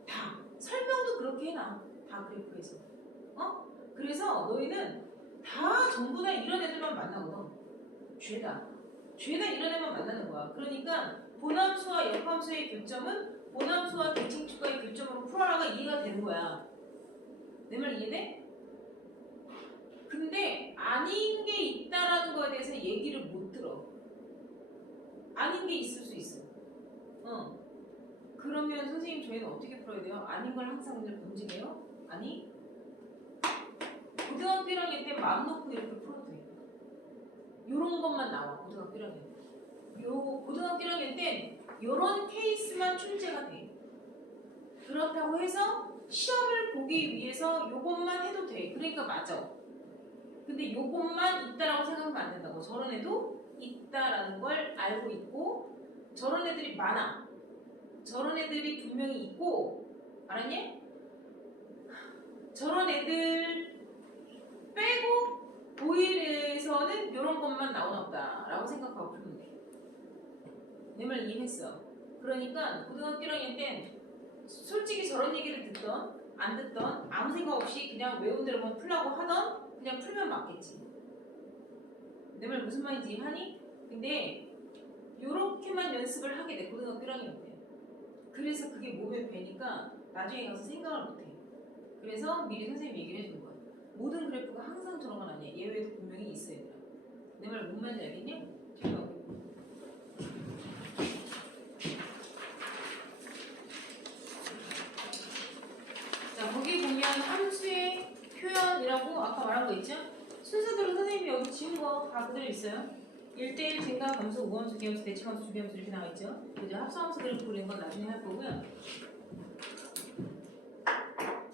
다. 설명도 그렇게 해놔. 다 그래프에서. 그래서 너희는 다 전부 다 이런 애들만 만나거든. 죄다 이런 애만 만나는 거야. 그러니까 본함수와 역함수의 교점은 본함수와 대칭축과의 교점으로 풀어라가 이해가 되는 거야. 내 말 이해돼? 근데 아닌 게 있다라는 거에 대해서 얘기를 못 들어. 아닌 게 있을 수 있어. 그러면 선생님 저희는 어떻게 풀어야 돼요? 아닌 걸 항상 늘 검증해요? 아니? 고등학교 1학년 때 마음 놓고 이렇게 풀어도 돼. 요런 것만 나와. 고등학교 1학년 때. 고등학교 1학년 때 요런 케이스만 출제가 돼. 그렇다고 해서 시험을 보기 위해서 요것만 해도 돼. 그러니까 맞아. 근데 요것만 있다라고 생각하면 안 된다고. 저런 애도 있다라는 걸 알고 있고 저런 애들이 많아. 저런 애들이 분명히 있고 알았니? 저런 애들 빼고 고일에서는 이런 것만 나오나 보다라고 생각하고 풀면 돼. 내 말 이해했어? 그러니까 고등학교 1학년 땐 솔직히 저런 얘기를 듣던 안 듣던 아무 생각 없이 그냥 외운 대로만 풀라고 하던 그냥 풀면 맞겠지. 내 말 무슨 말인지 이해하니? 근데 요렇게만 연습을 하게 돼. 고등학교 1학년 때. 그래서 그게 몸에 배니까 나중에 가서 생각을 못해. 그래서 미리 선생님이 얘기를 해주는 거야. 모든 그래프가 항상 저런 건 아니야. 예외도 분명히 있어야 돼. 내 말 뭔 말인지 알겠냐? 자, 거기 보면 함수의 표현이라고 아까 말한 거 있죠? 순서대로 선생님이 여기 지운 거 다 그대로 있어요. 1대1 증가 함수, 우함수, 기함수, 대칭함수, 주기함수 이렇게 나와 있죠? 그죠? 합성함수 그래프 그리는 건 나중에 할 거고요.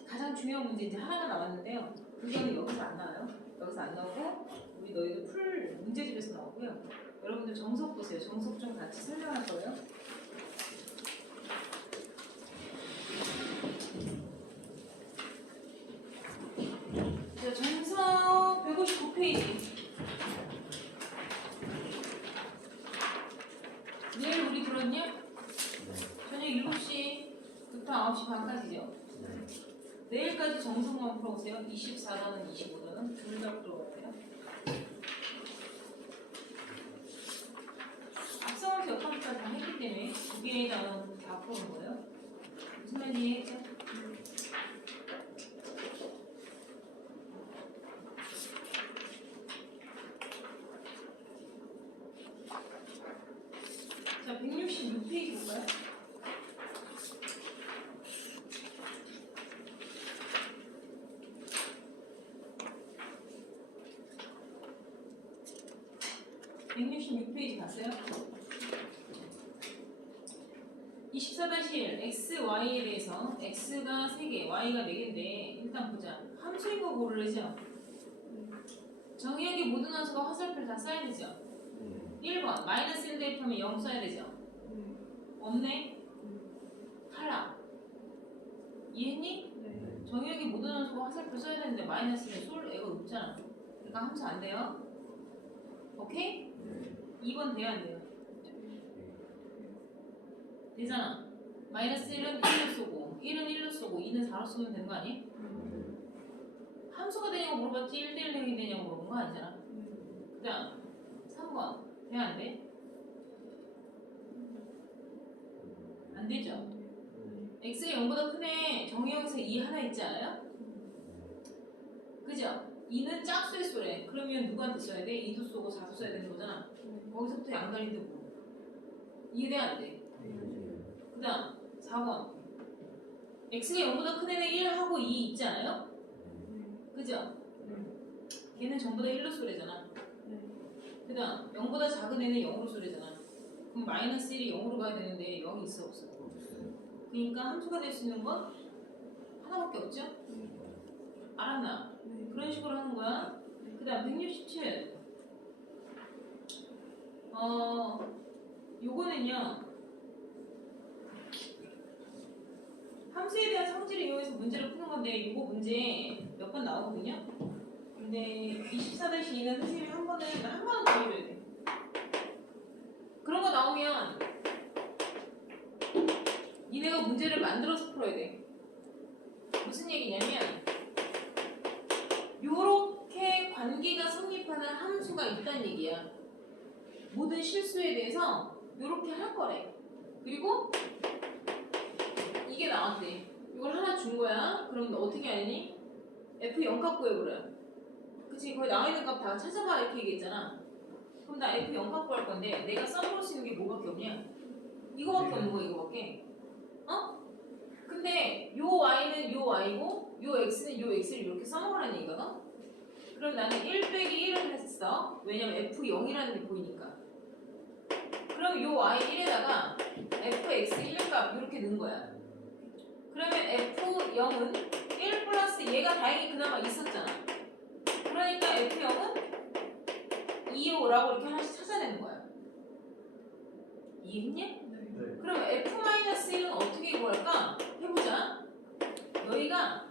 가장 중요한 문제 이제 하나가 남았는데요. 그거는 여기서 안 나와요. 여기서 안 나오고 우리 너희들 풀 문제집에서 나오고요. 여러분들 정석 보세요. 정석 좀 같이 설명할 거예요. 자, 정석 159페이지. 내일 우리 들었냐? 저녁 7시부터 9시 반까지죠. 내일까지 정석만 풀어보세요. 24단원, 25단원 둘 다 풀어봐야 돼요. 앞서가면서 역함수까지 다 했기 때문에 두 개의 단원 다 풀어본 거예요. 무슨 말인지 이해했죠? 자, 166페이지 볼까요? (166페이지) 봤어요? 24-1 x, y에 대해서 x가 3개, y가 4개인데 일단 보자. 함수인 거 고르래죠? 정의역의 모든 함수가 화살표를 다 써야 되죠? 1번 마이너스 1 대입하면 0 써야 되죠? 없네? 탈락. 이해했니? 정의역의 모든 함수가 화살표 써야 되는데 마이너스는 쏠 애가 없잖아. 그러니까 함수 안 돼요. 오케이? 2번 돼야 안 돼요? 되잖아. 마이너스 1은 1로 쏘고 1은 1로 쏘고 2는 4로 쏘면 되는 거 아니? 함수가 되냐고 물어봤지 1대1 행이 되냐고 물어본 거 아니잖아. 그 다음 3번 돼야 안 돼? 안 되죠? x가 0보다 크네. 정의역에서 2 하나 있지 않아요? 그죠? 2는 짝수의 수래. 그러면 누구한테 써야 돼? 2도 쏘고 4도 써야 되는 거잖아. 거기서부터 양다리 되고. 이해돼 안 돼? 그 다음 4번 x가 0보다 큰 애는 1하고 2 있지 않아요? 그죠? 걔는 전부 다 1로 쏘래잖아. 그 다음 0보다 작은 애는 0으로 쏘래잖아. 그럼 마이너스 1이 0으로 가야 되는데 0이 있어 없어? 그러니까 함수가 될 수 있는 건 하나밖에 없죠? 알았나? 그런 식으로 하는 거야. 그 다음 167. 요거는요. 함수에 대한 성질을 이용해서 문제를 푸는 건데 요거 문제 몇 번 나오거든요. 근데 24-2는 선생님이 한 번은 더 해줘야 돼. 그런 거 나오면 니네가 문제를 만들어서 풀어야 돼. 무슨 얘기냐면 요렇게 관계가 성립하는 함수가 있다는 얘기야. 모든 실수에 대해서 요렇게 할 거래. 그리고 이게 나왔대. 이걸 하나 준 거야. 그럼 너 어떻게 하니? F0값 구해보래. 그치? 거기 나와 있는 값 다 찾아봐 이렇게 얘기했잖아. 그럼 나 F0값 구할 건데 내가 써볼 수 있는 게 뭐밖에 없냐? 이거밖에 없는 거야. 이거밖에. 어? 근데 요 y는 요 y고 요 x는 요 x를 이렇게 써먹으라는 얘기거든? 그럼 나는 1 빼기 1을 했어. 왜냐면 F0이라는 게 보이니까. 그럼 요 y1에다가 fx1 값 이렇게 넣은 거야. 그러면 F0은 1 플러스 얘가 다행히 그나마 있었잖아. 그러니까 F0은 2호라고 이렇게 하나씩 찾아내는 거야. 이해했냐? 네. 그럼 F-1은 어떻게 구할까? 해보자. 너희가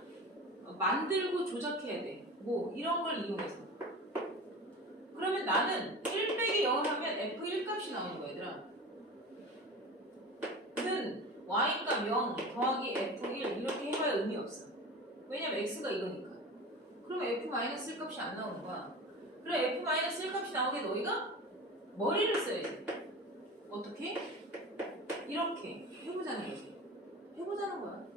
만들고 조작해야 돼. 뭐 이런 걸 이용해서. 그러면 나는 1 빼기 0을 하면 F1 값이 나오는 거야 얘들아. 는 y값 0 더하기 F1 이렇게 해봐야 의미 없어. 왜냐면 x가 이거니까. 그러면 F-1 값이 안 나오는 거야. 그래 F-1 값이 나오게 너희가 머리를 써야지. 어떻게? 이렇게 해보자는 거지. 해보자는 거야.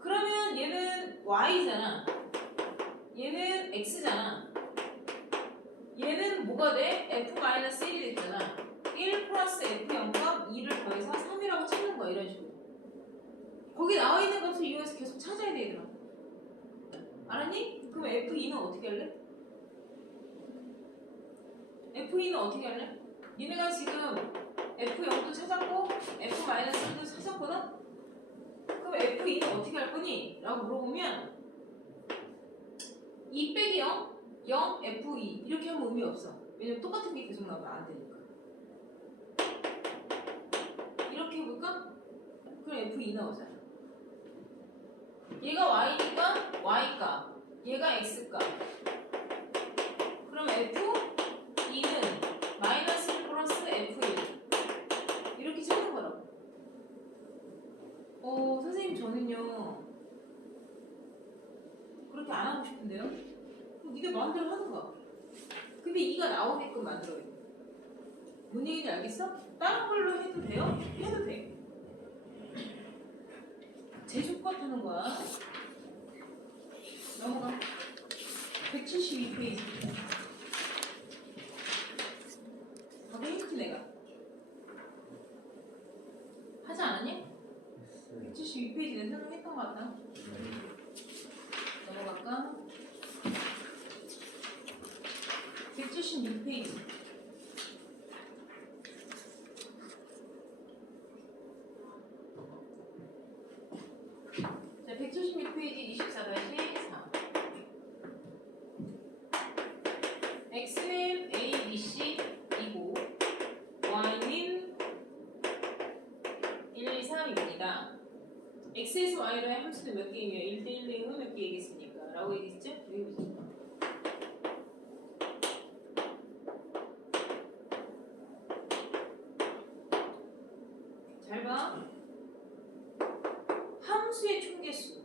그러면 얘는 y잖아. 얘는 x잖아. 얘는 뭐가 돼? F-1이 됐잖아. 1 플러스 F0 값 2를 더해서 3이라고 찾는 거야. 이런 식으로. 거기 나와 있는 것을 이용해서 계속 찾아야 돼 얘들아. 알았니? 그럼 F2는 어떻게 할래? F2는 어떻게 할래? 니네가 지금 F0도 찾았고 F-도 찾았거든? 그럼 F2는 어떻게 할 거니? 라고 물어보면 2 빼기 0, 0, F2 이렇게 하면 의미 없어. 왜냐면 똑같은 게 계속 나오면 안 되니까. 이렇게 해볼까? 그럼 F2 나오잖아. 얘가 y니까 y값, 얘가 x값. 그럼 F2는 마이너스 1 플러스 F1 이렇게 찾는 거라고. 선생님 저는요 그렇게 안 하고 싶은데요? 그럼 니네 마음대로 하든가. 근데 이가 나오게끔 만들어야 돼. 뭔 얘기인지 알겠어? 다른 걸로 해도 돼요? 해도 돼. 제조법 하는 거야. 넘어가. 172페이지. 하고 했지 내가. 하지 않았니? 172페이지는 설명했던 것 같다. 넘어갈까? 176페이지. 자, 176페이지 24-4. x는 a, b, c이고 y는 1, 2, 3입니다. x에서 y로의 함수는 몇 개이며 1대1은 몇 개이겠습니까? 라고 얘기했죠? 여기 보세요. 잘 봐. 함수의 총개수.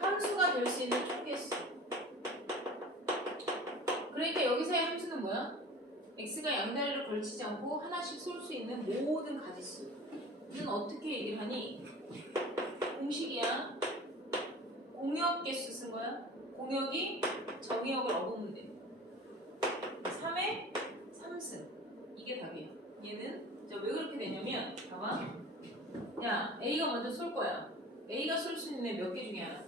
함수가 될 수 있는 총개수. 그러니까 여기서의 함수는 뭐야? x가 양다리를 걸치지 않고 하나씩 쏠 수 있는 모든 가지수는 어떻게 얘기를 하니? 공식이야. 공역 개수 쓴 거야. 공역이 정의역을 얻으면 돼. 3의 3승. 이게 답이야. 얘는 왜 그렇게 되냐면 봐봐. 야, A가 먼저 쏠 거야. A가 쏠 수 있는 몇 개 중에 하나?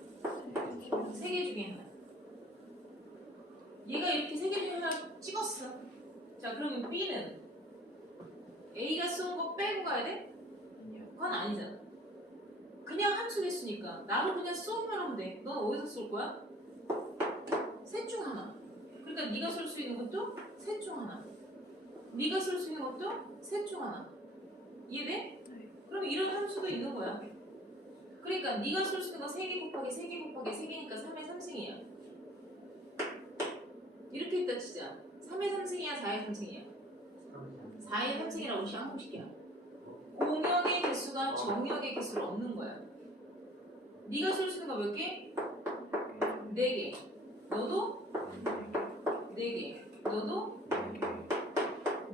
3개 중에 하나. 얘가 이렇게 3개 중에 하나 찍었어. 자, 그러면 B는 A가 쏜 거 빼고 가야 돼? 그건 아니잖아. 그냥 함수 개수니까 나도 그냥 쏘기만 하면 돼. 넌 어디서 쏠 거야? 셋 중 하나. 그러니까 네가 쓸 수 있는 것도 셋 중 하나. 네가 쓸 수 있는 것도 셋 중 하나. 이해돼? 그럼 이런 함수도 있는 거야. 그러니까 네가 쓸 수 있는 거 3개 곱하기 3개 곱하기 3개니까 3의 3승이야. 이렇게 했다 치자. 3의 3승이야 4의 3승이야? 4의 3승이라고 쌍공식이야. 공역의 개수가 정역의 개수를 얻는 거야. 네가 쓸 수 있는 거 몇 개? 4개. 너도? 4개. 너도?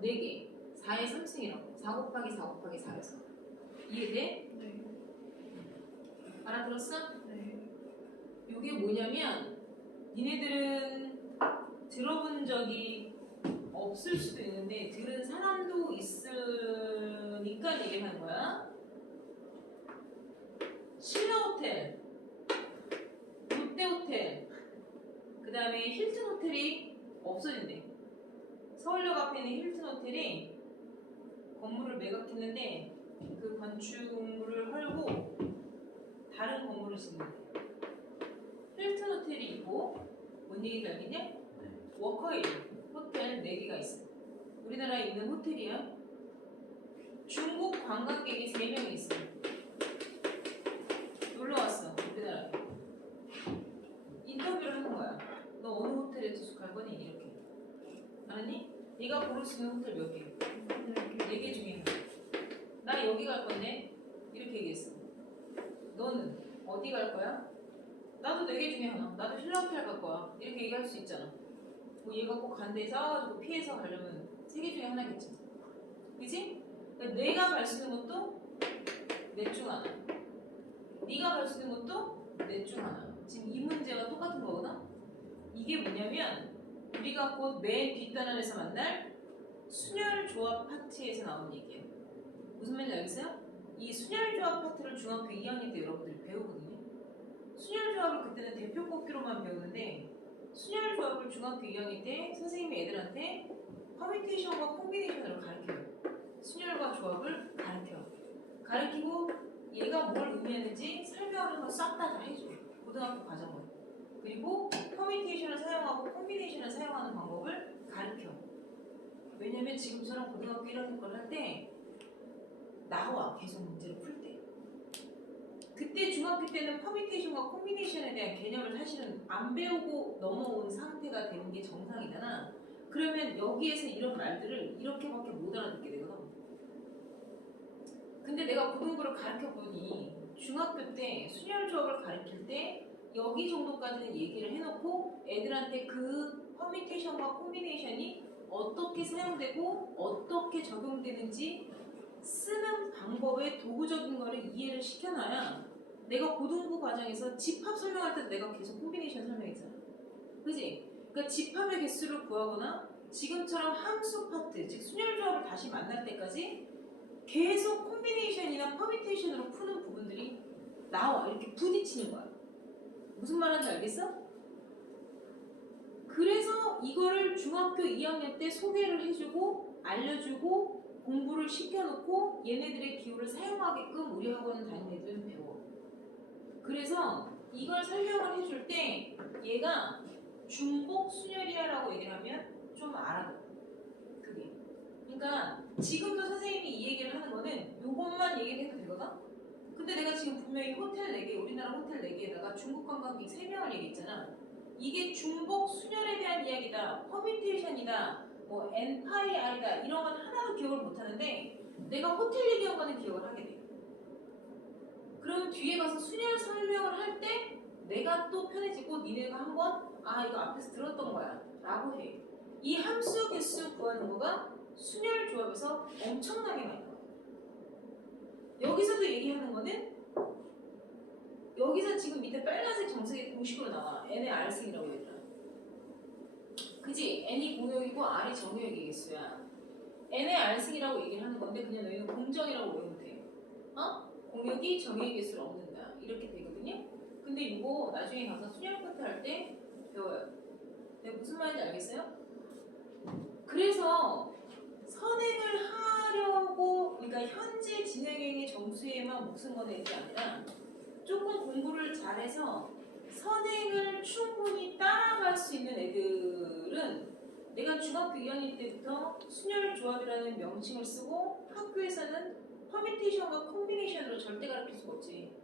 4개. 4의 3승이라고. 4 곱하기 4 곱하기 4에서. 이해돼? 네. 알아들었어? 네. 이게 뭐냐면 니네들은 들어본 적이 없을 수도 있는데 들은 사람도 있으니까 얘기를 하는 거야. 신라호텔, 롯데호텔, 그 다음에 힐튼호텔이 없어진대. 서울역 앞에 있는 힐튼호텔이 건물을 매각했는데 그 건축물을 헐고 다른 건물을 짓는데 힐튼호텔이 있고 뭔 얘기인지 알겠냐? 네. 워커힐 호텔 4개가 있어. 우리나라에 있는 호텔이야. 중국 관광객이 3명이 있어. 놀러 왔어. 우리나라에. 인터뷰를 하는 거야. 너 어느 호텔에 투숙할 거니? 이렇게. 알았니? 네가 고를 수 있는 호텔 몇 개? 4개 중에 하나. 나 여기 갈 건데 이렇게 얘기했어. 너는 어디 갈 거야? 나도 4개 중에 하나. 나도 신라호텔 갈 거야. 이렇게 얘기할 수 있잖아. 뭐 얘가 꼭 간데 싸워가지고 피해서 가려면 3개 중에 하나겠지. 그지? 그러니까 내가 갈 수 있는 것도 넷 중 하나. 네가 갈 수 있는 것도 넷 중 하나. 지금 이 문제가 똑같은 거거든? 이게 뭐냐면 우리가 곧 맨 뒷단원에서 만날 순열조합 파트에서 나온 얘기예요. 무슨 말인지 알겠어요? 이 순열조합 파트를 중학교 2학년 때 여러분들이 배우거든요. 순열조합을 그때는 대표 뽑기로만 배우는데 순열조합을 중학교 2학년 때 선생님이 애들한테 퍼뮤테이션과 콤비네이션으로 가르쳐요. 순열과 조합을 가르치고 얘가 뭘 의미하는지 설명하는 거 싹 다 해줘. 고등학교 과정을. 그리고 퍼뮤테이션을 사용하고 콤비네이션을 사용하는 방법을 가르쳐. 왜냐면 지금처럼 고등학교 1학년 걸 할 때 나와 계속 문제를 풀 때. 그때 중학교 때는 퍼뮤테이션과 콤비네이션에 대한 개념을 사실은 안 배우고 넘어온 상태가 되는 게 정상이잖아. 그러면 여기에서 이런 말들을 이렇게밖에 못 알아듣게 되거든. 근데 내가 고등부를 가르쳐 보니 중학교 때 순열조합을 가르칠 때 여기 정도까지는 얘기를 해놓고 애들한테 그 퍼뮤테이션과 콤비네이션이 어떻게 사용되고 어떻게 적용되는지 쓰는 방법의 도구적인 거를 이해를 시켜놔야 내가 고등부 과정에서 집합 설명할 때도 내가 계속 콤비네이션 설명했잖아. 그지? 그러니까 집합의 개수를 구하거나 지금처럼 함수 파트, 즉 순열조합을 다시 만날 때까지 계속 콤비네이션이나 퍼뮤테이션으로 푸는 부분들이 나와. 이렇게 부딪히는 거야. 무슨 말하는지 알겠어? 그래서 이거를 중학교 2학년 때 소개를 해주고 알려주고 공부를 시켜놓고 얘네들의 기호를 사용하게끔 우리 학원 다니는 애들은 배워. 그래서 이걸 설명을 해줄 때 얘가 중복 순열이야라고 얘기를 하면 좀 알아둬. 그게. 그러니까 지금도 선생님이 이 얘기를 하는 거는 요것만 얘기를 해도 되거든? 근데 내가 지금 분명히 호텔 4개, 우리나라 호텔 4개에다가 중국 관광객 3명을 얘기했잖아. 이게 중복 순열에 대한 이야기다, 퍼뮤테이션이다, 뭐 N파이R이다 이런 건 하나도 기억을 못 하는데 내가 호텔 얘기한 거는 기억을 하게 돼. 그럼 뒤에 가서 순열 설명을 할 때 내가 또 편해지고 니네가 한번 이거 앞에서 들었던 거야 라고 해. 이 함수 개수 구하는 거가 순열 조합에서 엄청나게 많이 나와요. 여기서도 얘기하는 거는 여기서 지금 밑에 빨간색 정색이 공식으로 나와. n의 r승이라고 얘들아. 그지? n이 공역이고 r이 정역의 개수야. n의 r승이라고 얘기를 하는 건데 그냥 너희는 공정이라고 외우면 돼. 공역이 정역의 개수를 얻는다. 이렇게 되거든요. 근데 이거 나중에 가서 순열 파트 할 때 배워요. 내가 무슨 말인지 알겠어요? 그래서 선행을 하려고, 그러니까 현재 진행형의 점수에만 목숨 거는 게 아니라 조금 공부를 잘해서 선행을 충분히 따라갈 수 있는 애들은 내가 중학교 2학년 때부터 순혈조합이라는 명칭을 쓰고 학교에서는 퍼미테이션과 콤비네이션으로 절대 가르칠 수가 없지.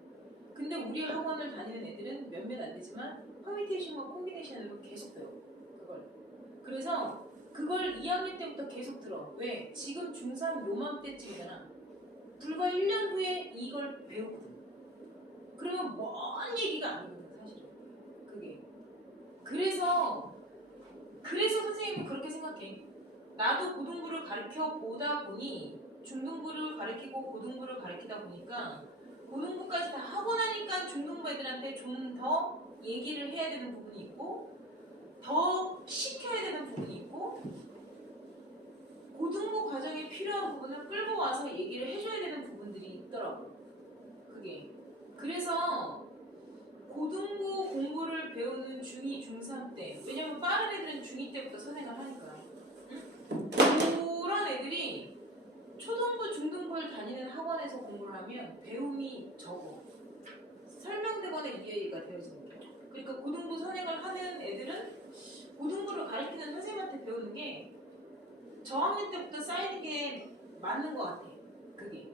근데 우리 학원을 다니는 애들은 몇몇 안 되지만 퍼미테이션과 콤비네이션으로 계속 배워. 그걸. 그래서 그걸 2학년 때부터 계속 들어. 왜? 지금 중3 요맘때쯤이잖아. 불과 1년 후에 이걸 배우거든. 그러면 먼 얘기가 아니거든 사실은. 그게. 그래서 선생님은 그렇게 생각해. 나도 고등부를 가르쳐 보다 보니 중등부를 가르치고 고등부를 가르치다 보니까 고등부까지 다 하고 나니까 중등부 애들한테 좀 더 얘기를 해야 되는 부분이 있고 더 시켜야 되는 부분이 있고 고등부 과정에 필요한 부분을 끌고 와서 얘기를 해줘야 되는 부분들이 있더라고. 그게. 그래서 고등부 공부를 배우는 중2, 중3 때 왜냐면 빠른 애들은 중2 때부터 선행을 하니까 응? 그런 애들이 초등부, 중등부를 다니는 학원에서 공부를 하면 배움이 적어. 설명되거나 이해가 되어지는 거예요. 그러니까 고등부 선행을 하는 애들은 고등부를 가르치는 선생님한테 배우는 게 저학년 때부터 쌓이는 게 맞는 것 같아. 그게.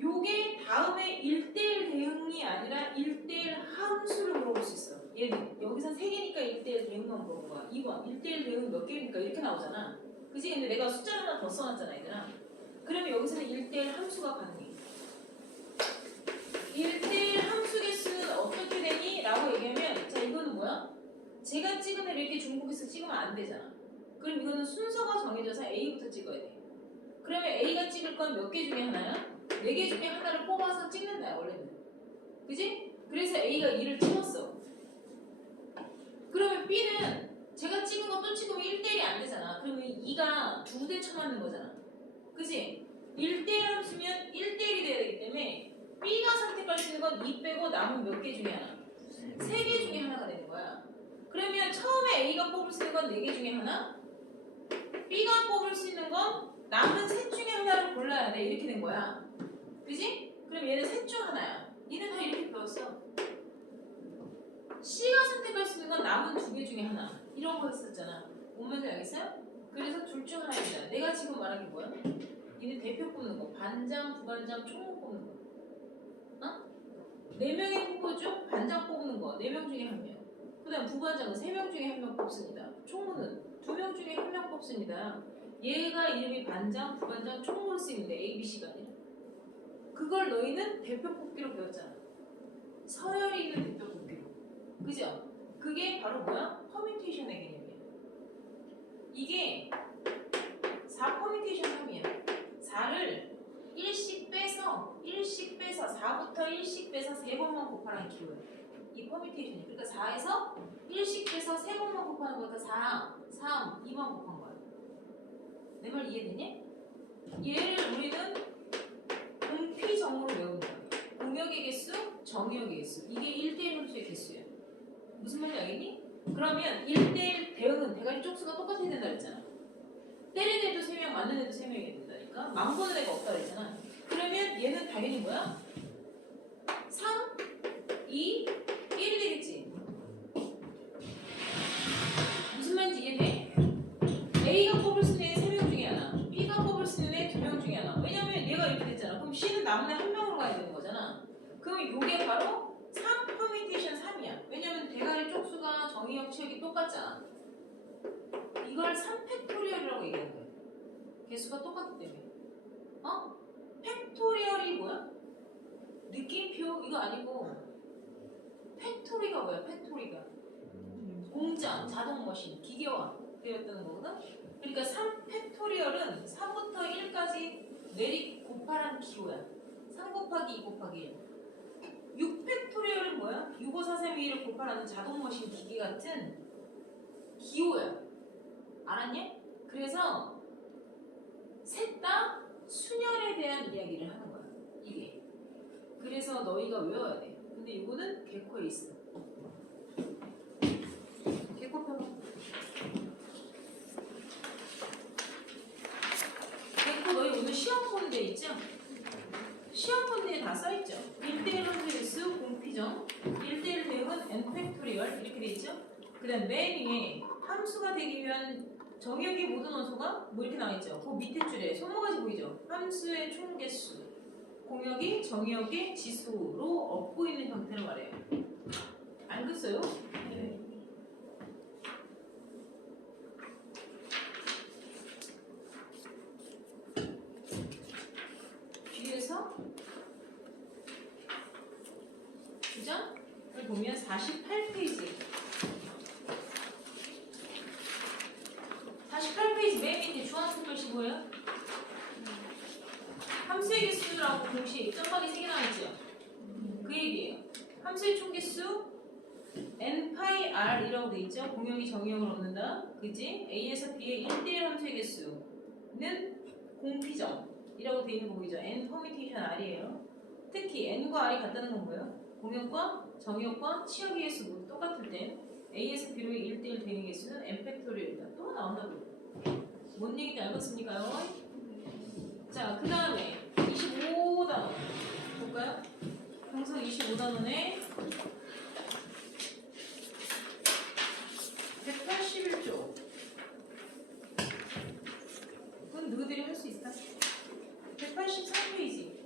요게 다음에 1대1 대응이 아니라 1대1 함수를 물어볼 수 있어. 얘는 여기서 3개니까 1대1 대응만 물어본 거야. 2번 1대1 대응 몇 개입니까? 이렇게 나오잖아. 그치? 근데 내가 숫자를 하나 더 써놨잖아 얘들아. 그러면 여기서는 1대1 함수가 가능해. 1대1 함수 개수는 어떻게 되니? 라고 얘기하면 자 이거는 뭐야? 제가 찍은 애를 이렇게 중복해서 찍으면 안 되잖아. 그럼 이거는 순서가 정해져서 A부터 찍어야 돼. 그러면 A가 찍을 건 몇 개 중에 하나야? 4개 중에 하나를 뽑아서 찍는다 원래는. 그지? 그래서 A가 2를 찍었어. 그러면 B는 제가 찍은 거 또 찍으면 1대1이 안 되잖아. 그러면 2가 2대 쳐맞는 거잖아. 그지? 1대1 함수면 1대1이 돼야 되기 때문에 B가 선택할 수 있는 건 2 빼고 남은 몇 개 중에 하나? 3개 중에 하나가 되는 거야. 그러면 처음에 A가 뽑을 수 있는 건 4개 중에 하나? B가 뽑을 수 있는 건 남은 셋 중에 하나를 골라야 돼. 이렇게 된 거야. 그지? 그럼 얘는 셋 중 하나야. 얘는 다 이렇게 배웠어. C가 선택할 수 있는 건 남은 2개 중에 하나. 이런 거 했었잖아. 뭔 말인지 알겠어요? 그래서 둘 중 하나입니다. 내가 지금 말한 게 뭐야? 얘는 대표 뽑는 거. 반장, 부반장, 총무 뽑는 거. 어? 4명의 후보 중 반장 뽑는 거. 4명 중에 1명. 그 다음 부반장은 3명 중에 1명 뽑습니다. 총무는 2명 중에 1명 뽑습니다. 얘가 이름이 반장, 부반장, 총무로 쓰이는데 A, B, C가 아니라 그걸 너희는 대표 뽑기로 배웠잖아. 서열이 있는 대표 뽑기로. 그죠? 그게 바로 뭐야? 퍼뮤테이션의 개념이야. 이게 4 퍼뮤테이션 3이야. 4를 1씩 빼서 4부터 1씩 빼서 3번만 곱하라는 기호야. 이 퍼뮤테이션이. 그러니까 4에서 1씩 빼서 3번만 곱하는 거니까 4, 3, 2만 곱한 거야. 내 말 이해되니? 얘를 우리는 공피정으로 외우는 거야. 공역의 개수, 정역의 개수. 이게 1대1 함수의 개수야. 무슨 말인지 알겠니? 그러면 1대1 대응은 대가리 쪽수가 똑같아야 된다 그랬잖아. 때리는 애도 3명, 맞는 애도 3명이 된다니까. 망보는 애가 없다 그랬잖아. 그러면 얘는 당연히 뭐야? 3, 2, 1이 되겠지. 무슨 말인지 이해돼? A가 뽑을 수 있는 애 3명 중에 하나, B가 뽑을 수 있는 애 2명 중에 하나. 왜냐면 얘가 이렇게 됐잖아. 그럼 C는 남은 애 1명으로 가야 되는 거잖아. 그럼 이게 바로 3 퍼뮤테이션 3이야. 왜냐면 대가리 쪽수가 정의역 치역이 똑같잖아. 이걸 3팩토리얼이라고 얘기하는 거야. 개수가 똑같기 때문에. 어? 팩토리얼이 뭐야? 느낌표? 이거 아니고 팩토리가 뭐야? 팩토리가 공장, 자동머신, 기계화 되었다는 거거든? 그러니까 3팩토리얼은 3부터 1까지 내리 곱하라는 기호야. 3 곱하기 2 곱하기 1. 6팩토리얼은 뭐야? 6, 5, 4, 3, 2, 1을 곱하라는 자동머신 기계 같은 기호야. 알았냐? 그래서 셋 다 순열에 대한 이야기를 하는 거야. 이게. 그래서 너희가 외워야 돼. 근데 이거는 개코에 있어. 개코 펴봐. 개코 너희 오늘 시험 보는 데 있죠? 시험 보는 데에 다 써있죠? 1대1 함수 개수 공피정, 1대1 이렇게 돼 있죠? 그 다음 맨 위에 함수가 되기 위한 정의역의 모든 원소가 뭐 이렇게 나와 있죠? 그 밑에 줄에 손모가지 보이죠? 함수의 총 개수, 공역이 정의역의 지수로 얻고 있는 형태를 말해요. 알겠어요? 네. 뒤에서 주장을 보면 48페이지 48페이지 맨 밑에 주황색 글씨 보여요? 함수의 개수라고 동시에 점박이 3개 나와있죠? 그 얘기예요. 함수의 총개수 n-r이라고 돼 있죠? 공역이 정의역을 얻는다. 그지? a에서 b의 1대1 함수의 개수는 공피점이라고 돼 있는 거 보이죠? n 퍼미테이션 r이에요. 특히 n과 r이 같다는 건 뭐예요? 공역과 정의역과 치역의 개수 모두 똑같을 땐 a에서 b로의 1대1 되는 개수는 n 팩토리얼이다. 또 나온다고요. 뭔 얘기인지 알겠습니까요? 자, 그 다음에 25단원 볼까요? 항상 25단원에 181조. 그건 너희들이 할 수 있다. 183페이지.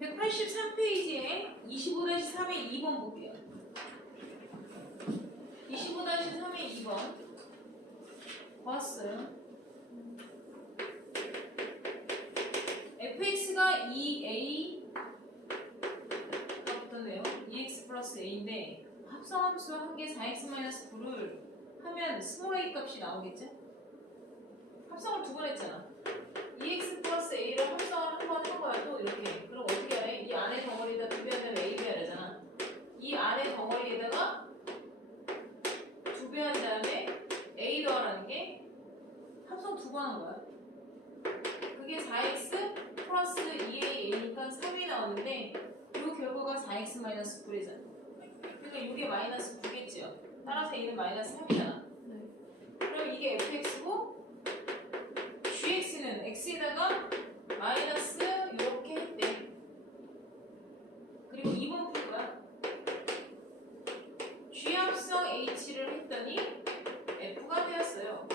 (183페이지에) 25-3의 2번 볼게요. 25-3의 2번 봤어요. fx가 2a 어떠네요? 2x 플러스 a인데 합성함수 한 개 4x-9를 하면 스몰 a 값이 나오겠죠? 합성을 2번 했잖아. 2x 플러스 a를 합성을 한 번 한 거야. 또 이렇게. 그럼 어떻게 하래? 이 안에 덩어리에다 2배 하면 a 해야 되잖아. 이 안에 덩어리에다가 2배 한 다음에 a 더하라는 게 합성 2번 한 거야. 그게 4x 플러스 2a니까 3이 나오는데 이 결과가 4x-9이잖아. 그러니까 이게 마이너스 9겠죠. 따라서 a는 마이너스 3이잖아. 그럼 이게 fx고 gx는 x에다가 마이너스 이렇게 했대. 그리고 2번 풀 거야. g 합성 h를 했더니 f가 되었어요.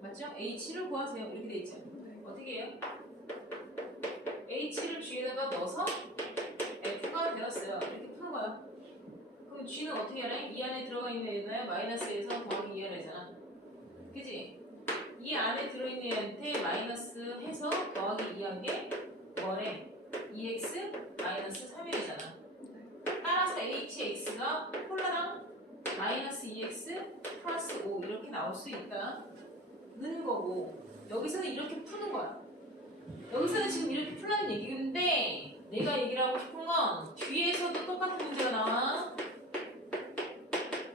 맞죠? h를 구하세요. 이렇게 돼 있죠. 어떻게 해요? h를 g에다가 넣어서 f가 되었어요. 이렇게 푸는 거야. 그럼 g는 어떻게 하래? 이 안에 들어가 있는 애잖아요. 마이너스에서 더하기 2 하래잖아. 그지? 이 안에 들어있는 애한테 마이너스 해서 더하기 2한 게 뭐래? 2x 마이너스 3이잖아. 따라서 hx가 폴라랑 마이너스 2x 플러스 5 이렇게 나올 수 있다는 거고, 여기서는 이렇게 푸는 거야. 여기서는 지금 이렇게 풀라는 얘기인데 내가 얘기를 하고 싶은 건 뒤에서도 똑같은 문제가 나와.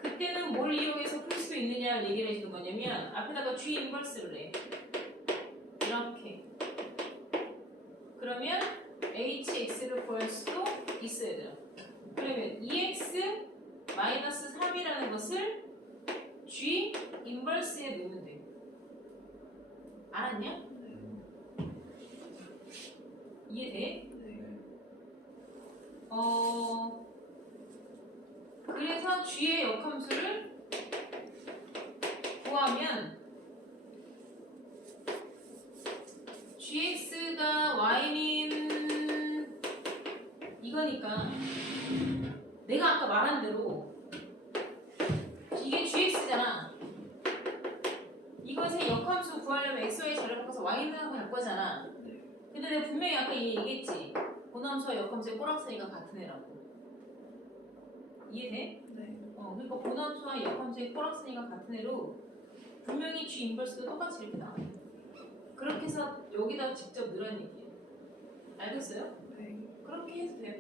그때는 뭘 이용해서 풀 수 있느냐를 얘기를 해주는 거냐면 앞에다가 g 인버스를 해. 이렇게. 그러면 hx를 구할 수도 있어야 돼요. 그러면 2x 마이너스 3이라는 것을 g 인버스에 넣으면 돼. 알았냐? 이해돼? 그래서 g의 역함수를 구하면 gx가 y는 이거니까 내가 아까 말한 대로 이게 gx잖아. 이것의 역함수 구하려면 xy 자료 바꿔서 y는 갈 거잖아. 근데 내가 분명히 아까 얘기했지. 본함수와 역함수의 꼬락서니가 같은 애라고. 이해돼? 네. 그러니까 본함수와 역함수의 꼬락서니가 같은 애로 분명히 g 인버스도 똑같이 이렇게 나와요. 그렇게 해서 여기다 직접 넣으라는 얘기예요. 알겠어요? 네. 그렇게 해도 돼요.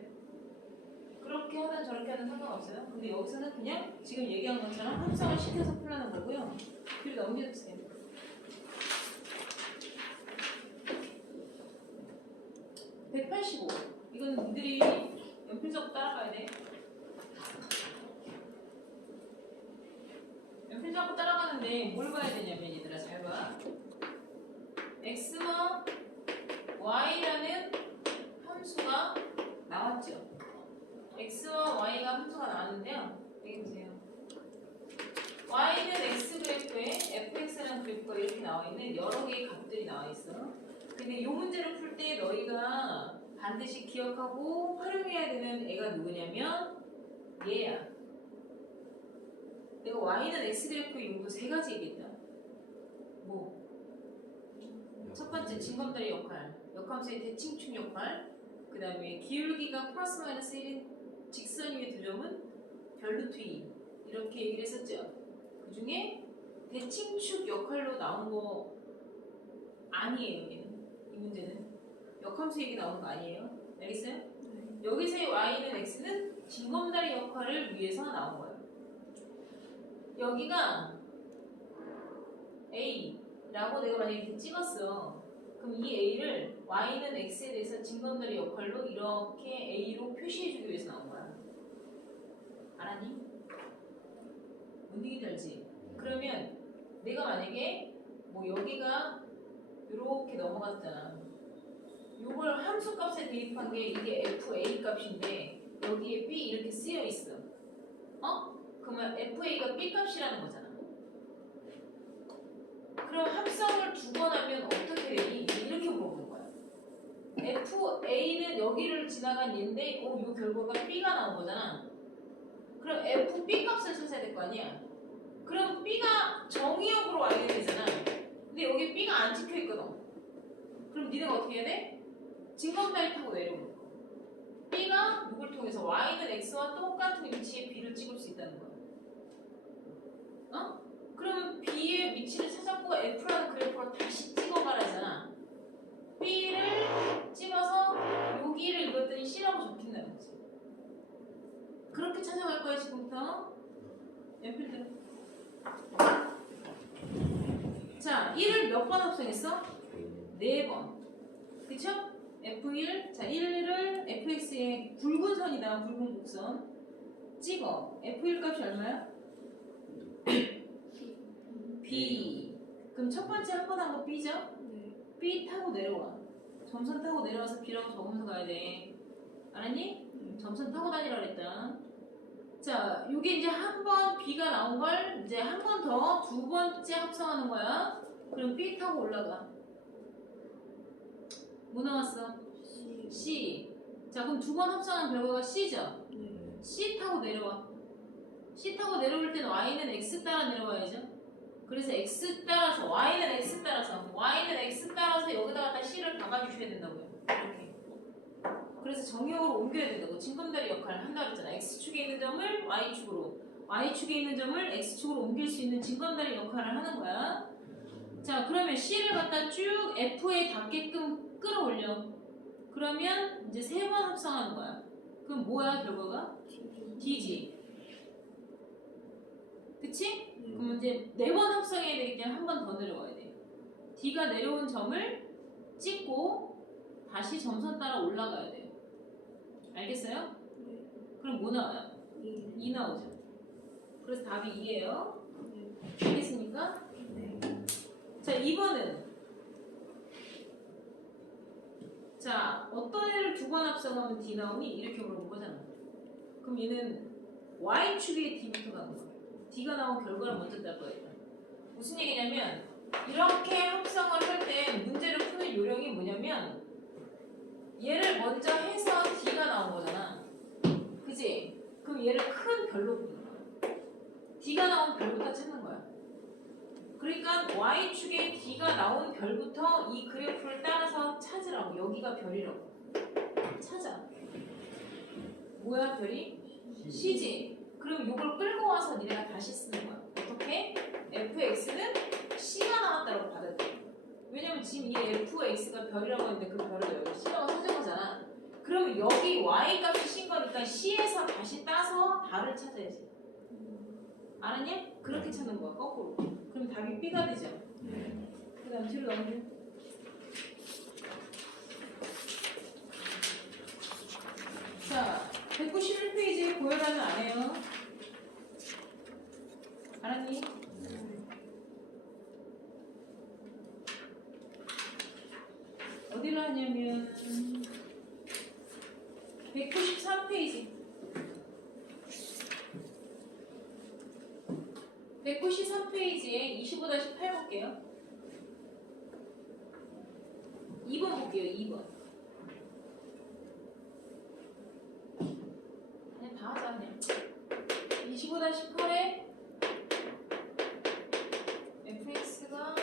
그렇게 하든 저렇게 하든 상관없어요. 근데 여기서는 그냥 지금 얘기한 것처럼 합성을 시켜서 풀라는 거고요. 뒤로 넘겨주세요. (185) 이건 니들이 연필적으로 따라가야 돼. 연필적으로 따라가는데 뭘 봐야 되냐면 얘들아 잘 봐. x와 y라는 함수가 나왔죠. x와 y가 함수가 나왔는데요. 여기 보세요. y는 x 그래프에 fx라는 그래프가 이렇게 나와 있는 여러 개의 값들이 나와 있어. 근데 이 문제를 풀 때 너희가 반드시 기억하고 활용해야 되는 애가 누구냐면 얘야. 내가 y는 x 그래프의 용도 세 가지 얘기했다. 뭐? 첫 번째 진검다리 역할, 역함수의 대칭축 역할, 그 다음에 기울기가 플러스 마이너스 1인 직선 위의 두 점은 별루트 2 이렇게 얘기를 했었죠. 그 중에 대칭축 역할로 나온 거 아니에요. 여기는 이 문제는 역함수 얘기 나온 거 아니에요. 알겠어요? 여기서의 y는 x는 진검다리 역할을 위해서 나온 거예요. 여기가 a라고 내가 만약에 이렇게 찍었어. 그럼 이 a를 y는 x에 대해서 진검다리 역할로 이렇게 a로 표시해주기 위해서 나온 거야. 알았니? 뭔 얘기인지 알지? 그러면 내가 만약에 뭐 여기가 이렇게 넘어갔잖아. 요걸 함수 값에 대입한 게 이게 fa 값인데 여기에 b 이렇게 쓰여 있어. 그러면 fa가 b 값이라는 거잖아. 그럼 합성을 두 번 하면 어떻게 되니? 이렇게 물어보는 거야. fa는 여기를 지나간 얘인데 이 결과가 b가 나온 거잖아. 그럼 fb 값을 찾아야 될 거 아니야. 그럼 b가 정의역으로 와야 되잖아. 근데 여기 b가 안 찍혀 있거든. 그럼 니네가 어떻게 해야 돼? 진검다리 타고 내려오는 거. b가 누굴 통해서 y는 x와 똑같은 위치에 b를 찍을 수 있다는 거야. 그러면 b의 위치를 찾았고 f라는 그래프로 다시 찍어 말하잖아. b를 찍어서 여기를 읽었더니 c라고 적힌다는 거지. 그렇게 찾아갈 거야 지금부터. 연필대로. 자, 1을 몇 번 합성했어? 4번. 그쵸? F1, 자 1을 fx의 굵은 선이다. 굵은 곡선 찍어. F1 값이 얼마야? B. 그럼 첫 번째 한 번 한 거 B죠? 네. B 타고 내려와. 점선 타고 내려와서 B라고 적으면서 가야 돼. 알았니? 점선 타고 다니라 그랬다. 자, 요게 이제 한 번 B가 나온 걸 이제 한 번 더 두 번째 합성하는 거야. 그럼 B 타고 올라가. 뭐 나왔어? C. 자, 그럼 두 번 합성한 결과가 C죠? 네. C 타고 내려와. C 타고 내려올 때는 Y는 X 따라 내려와야죠. 그래서 X 따라서 Y는 X 따라서 여기다가 다 C를 박아주셔야 된다고요. 이렇게. 그래서 정형으로 옮겨야 된다고. 진검다리 역할을 한다고 했잖아. X축에 있는 점을 Y축으로, Y축에 있는 점을 X축으로 옮길 수 있는 진검다리 역할을 하는 거야. 자, 그러면 C를 갖다 쭉 F에 닿게끔 끌어올려. 그러면 이제 3번 합성하는 거야. 그럼 뭐야 결과가? D지. 그치? 그럼 이제 4번 합성해야 되기 때문에 한 번 더 내려와야 돼. D가 내려온 점을 찍고 다시 점선 따라 올라가야 돼요. 알겠어요? 네. 그럼 뭐 나와요? 2 나오죠. 그래서 답이 2예요. 알겠습니까? 네. 자, 2번은 자, 어떤 애를 두 번 합성하면 D 나오니? 이렇게 물어본 거잖아. 그럼 얘는 Y축에 D부터 가는 거야. D가 나온 결과를 먼저 딸 거야. 무슨 얘기냐면 이렇게 합성을 할 때 문제를 푸는 요령이 뭐냐면 얘를 먼저 해서 D가 나온 거잖아. 그지? 그럼 얘를 큰 별로 부는 거야. D가 나온 별부터 찾는 거야. 그러니까 Y축에 D가 나온 별부터 이 그래프를 따라서 찾으라고. 여기가 별이라고. 찾아. 뭐야 별이? C지. 그럼 이걸 끌고 와서 니네가 다시 쓰는 거야. 어떻게? fx는 C가 나왔다고 받아들여. 왜냐면 지금 이 fx가 별이라고 했는데 그 별을 여기 C라고 찾은 거잖아. 그러면 여기 y 값이 C인 거니까 C에서 다시 따서 달을 찾아야지. 알았냐? 그렇게 찾는 거야. 거꾸로. 그럼 답이 B가 되죠. 그 다음 뒤로 넘겨. 자, 191페이지에 고열하면 안 해요. 알았니? 하냐면 193페이지 193페이지에 25-8 볼게요. 2번 볼게요. 2번. 그냥 다 하자 그냥. 25-8에 fx가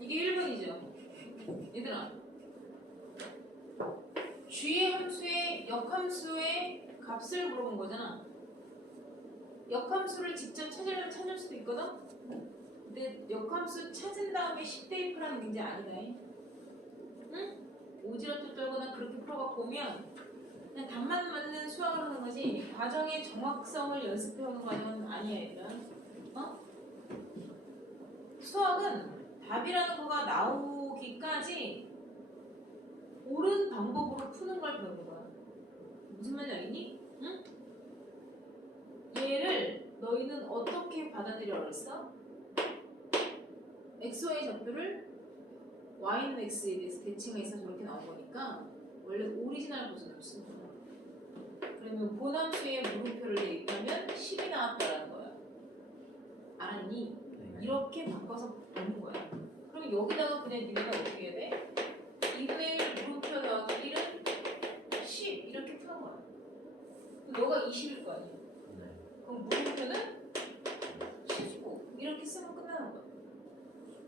이게 1번이죠. 얘들아, g 함수의 역함수의 값을 물어본 거잖아. 역함수를 직접 찾으려면 찾을 수도 있거든. 근데 역함수 찾은 다음에 10대 1%라는 문제 아니다. 응? 오지랖도 떨거나 그렇게 풀어갖고 오면 그냥 답만 맞는 수학을 하는 거지 과정의 정확성을 연습해오는 과정은 아니야. 얘들아. 어? 수학은 답이라는 거가 나오기까지 옳은 방법으로 푸는 걸 배우는 거야. 무슨 말인지 알겠니? 응? 얘를 너희는 어떻게 받아들여 그랬어? XY 좌표를 Y는 X에 대해서 대칭해서 저렇게 나온 거니까 원래 오리지널 버전으로 쓰는 거야. 그러면 본함수의 물음표를 대입하면 10이 나왔다라는 거야. 알았니? 이렇게 바꿔서 보는 거야. 그럼 여기다가 그냥 니네가 어떻게 해야 돼? 2분의 1 물음표 더하기 1은 10 이렇게 푸는 거야. 너가 20일 거 아니야. 그럼 물음표는 19 이렇게 쓰면 끝나는 거야.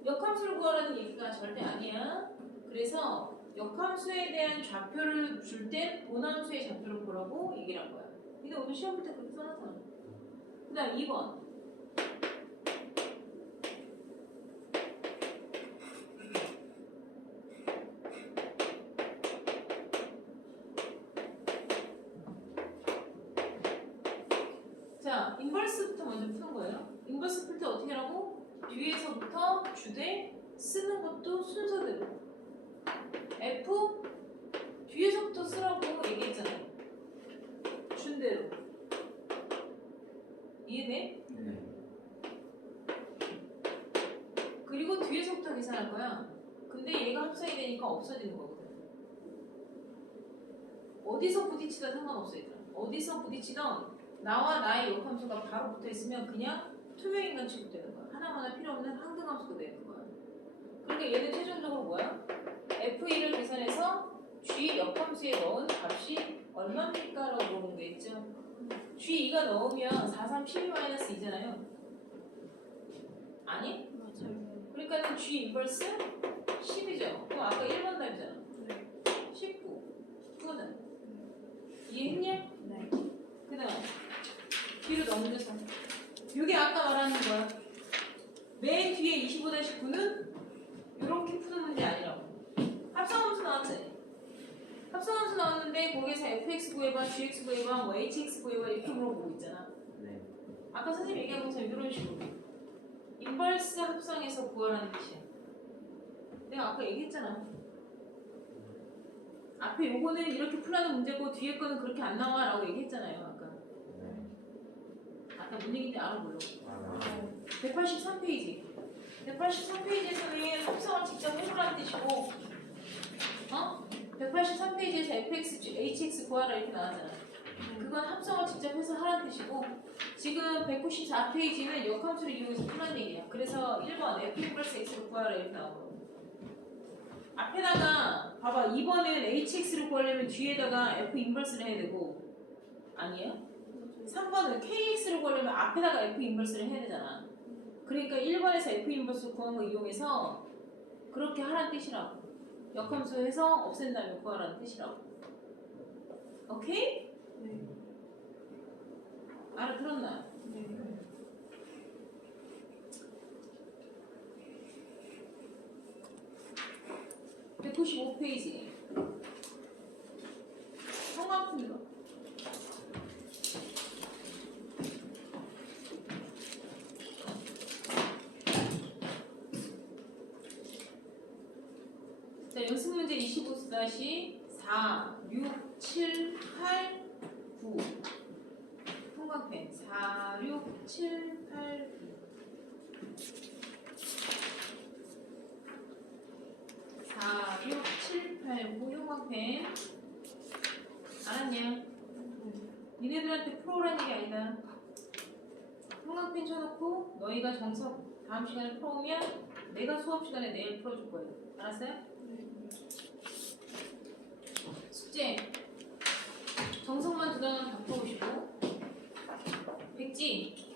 역함수를 구하라는 얘기가 절대 아니야. 그래서 역함수에 대한 좌표를 줄 땐 본함수의 좌표를 보라고 얘기를 한 거야. 근데 오늘 시험 볼 때 그렇게 써놨잖아. 그 다음 2번. 자, 인버스부터 먼저 푸는 거예요. 인버스 풀 때 어떻게 하라고? 뒤에서부터 주되 쓰는 것도 순서대로. F 뒤에서부터 쓰라고 얘기했잖아요. 준대로. 이해돼? 네. 그리고 뒤에서부터 계산할 거야. 근데 얘가 합성이 되니까 없어지는 거거든. 어디서 부딪히다 상관없어 얘들아. 어디서 부딪히던 나와 나의 역함수가 바로 붙어있으면 그냥 투명인간 취급되는 거야. 하나마나 필요 없는 항등함수가 되는 거야. 그러니까 얘는 최종적으로 뭐야? F1을 계산해서 G 역함수에 넣은 값이 얼마입니까? 라고 물어본 게 있죠. G2가 넣으면 4, 3, 12-2잖아요. 아니? 맞아요. 그러니까 G 인버스 10이죠. 그럼 아까 1번 답이잖아. 네. 19. 그거는 이해했냐? 네. 그 다음 뒤로 넘겨서 이게 아까 말하는 거야. 맨 뒤에 25-9는 이렇게 푸는 문제 아니라고. 합성함수 나왔지? 합성함수 나왔는데 거기에서 fx 구해봐, gx 구해봐, 뭐 hx 구해봐 이렇게 물어보고 있잖아. 네. 아까 선생님 얘기한 것처럼 이런 식으로 인버스 합성해서 구하라는 뜻이야. 내가 아까 얘기했잖아. 앞에 요거는 이렇게 풀라는 문제고 뒤에 거는 그렇게 안 나와 라고 얘기했잖아요. 아까 문얘기 때 알아보려고. 183페이지 183페이지에서는 합성을 직접 해보라는 뜻이고 183페이지에서 fx, hx 구하라 이렇게 나왔잖아. 그건 합성을 직접 해서 하라는 뜻이고 지금 194페이지는 역함수를 이용해서 풀란 얘기야. 그래서 1번 f 인버스 x를 구하라 이렇게 나오고 앞에다가 봐봐 2번은 hx를 구하려면 뒤에다가 f 인버스를 해야 되고 아니에요? 3번은 kx를 구하려면 앞에다가 f 인버스를 해야 되잖아. 그러니까 1번에서 f 인버스 구한 거 이용해서 그렇게 하라는 뜻이라고. 역함수 해서 없앤 다음에 구하라는 뜻이라고. 오케이? 네. 알아들었나? 네. 195페이지 성광풍이로 4, 6, 7, 8, 9. 형광펜 4, 6, 7, 8, 9. 4, 6, 7, 8, 9 형광펜. 알았냐? 니네들한테 풀어오라는 얘기 아니다. 형광펜 쳐놓고 너희가 정석 다음 시간에 풀어오면 내가 수업 시간에 내일 풀어줄 거예요. 알았어요? 숙제 정석만 두 단원 다 풀어오시고 백지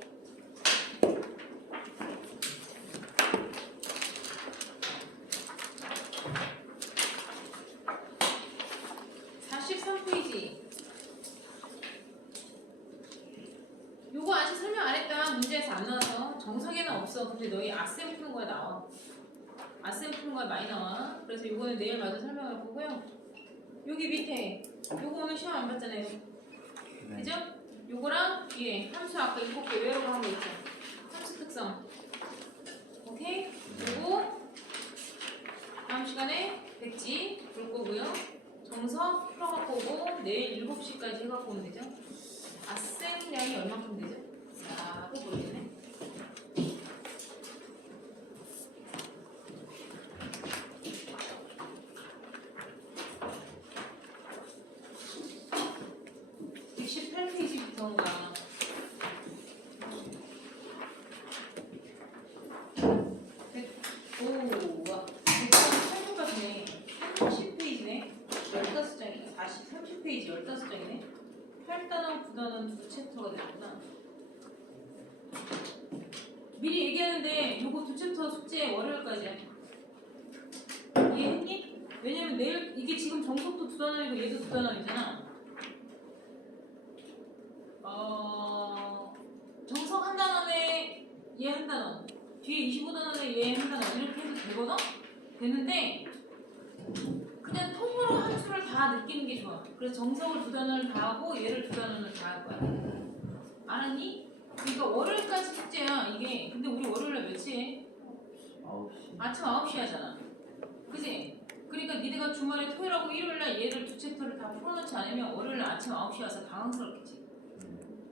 43페이지. 요거 아직 설명 안 했다. 문제에서 안 나와서. 정석에는 없어. 근데 너희 아셈 푸는 거에 나와. 아셈 푸는 거에 많이 나와. 그래서 요거는 내일 마저 설명할 거고요. 여기 밑에 요거 오늘 시험 안 봤잖아요. 네. 그죠? 요거랑 뒤에 함수 아까 7개 외우고 한 거 있죠. 함수 특성. 오케이? 요거 다음 시간에 백지 볼 거고요. 정석 풀어갖고 오고 내일 7시까지 해갖고 오면 되죠. 아셈량이 얼마큼 되죠? 아, 또 모르겠네. 오와 138페이지네. 30페이지네. 15장이네. 30페이지 15장이네. 8단원, 9단원 두 챕터가 되는구나. 미리 얘기하는데 요거 두 챕터 숙제 월요일까지야. 이해했니? 왜냐면 내일 이게 지금 정석도 두 단원이고 얘도 두 단원이잖아. 정석 한 단원에 얘 한 단원, 뒤에 25단원에 얘 한 단원 이렇게 해도 되거든? 되는데 그냥 통으로 함수를 다 느끼는 게 좋아. 그래서 정석을 두 단원을 다 하고 얘를 두 단원을 다 할 거야. 알았니? 그러니까 월요일까지 숙제야 이게. 근데 우리 월요일날 몇 시에? 9시. 아침 9시 하잖아. 그지? 그러니까 니네가 주말에 토요일하고 일요일날 얘를 두 챕터를 다 풀어놓지 않으면 월요일날 아침 9시 와서 당황스럽겠지.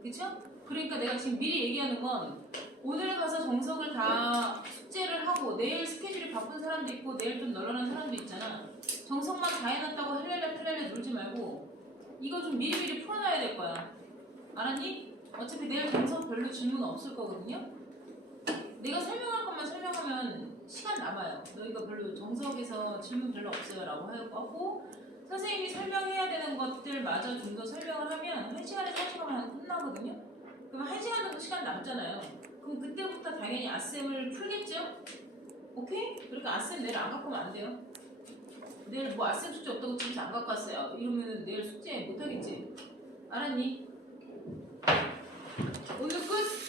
그쵸? 그러니까 내가 지금 미리 얘기하는 건 오늘 가서 정석을 다 숙제를 하고 내일 스케줄이 바쁜 사람도 있고 내일 좀 널널한 사람도 있잖아. 정석만 다 해놨다고 할렐레 플렐레 놀지 말고 이거 좀 미리미리 풀어놔야 될 거야. 알았니? 어차피 내일 정석 별로 질문 없을 거거든요. 내가 설명할 것만 설명하면 시간 남아요. 너희가 별로 정석에서 질문 별로 없어요 라고 할 거고 선생님이 설명해야 되는 것들마저 좀 더 설명을 하면 1시간에서 1시간 반 끝나거든요. 그럼 1시간 정도 시간 남잖아요. 그럼 그때부터 당연히 아셈을 풀겠죠? 오케이? 그러니까 아셈 내일 안 갖고 오면 안 돼요. 내일 뭐 아셈 숙제 없다고 집에서 안 갖고 왔어요. 이러면 내일 숙제 못 하겠지. 알았니? 오늘 끝!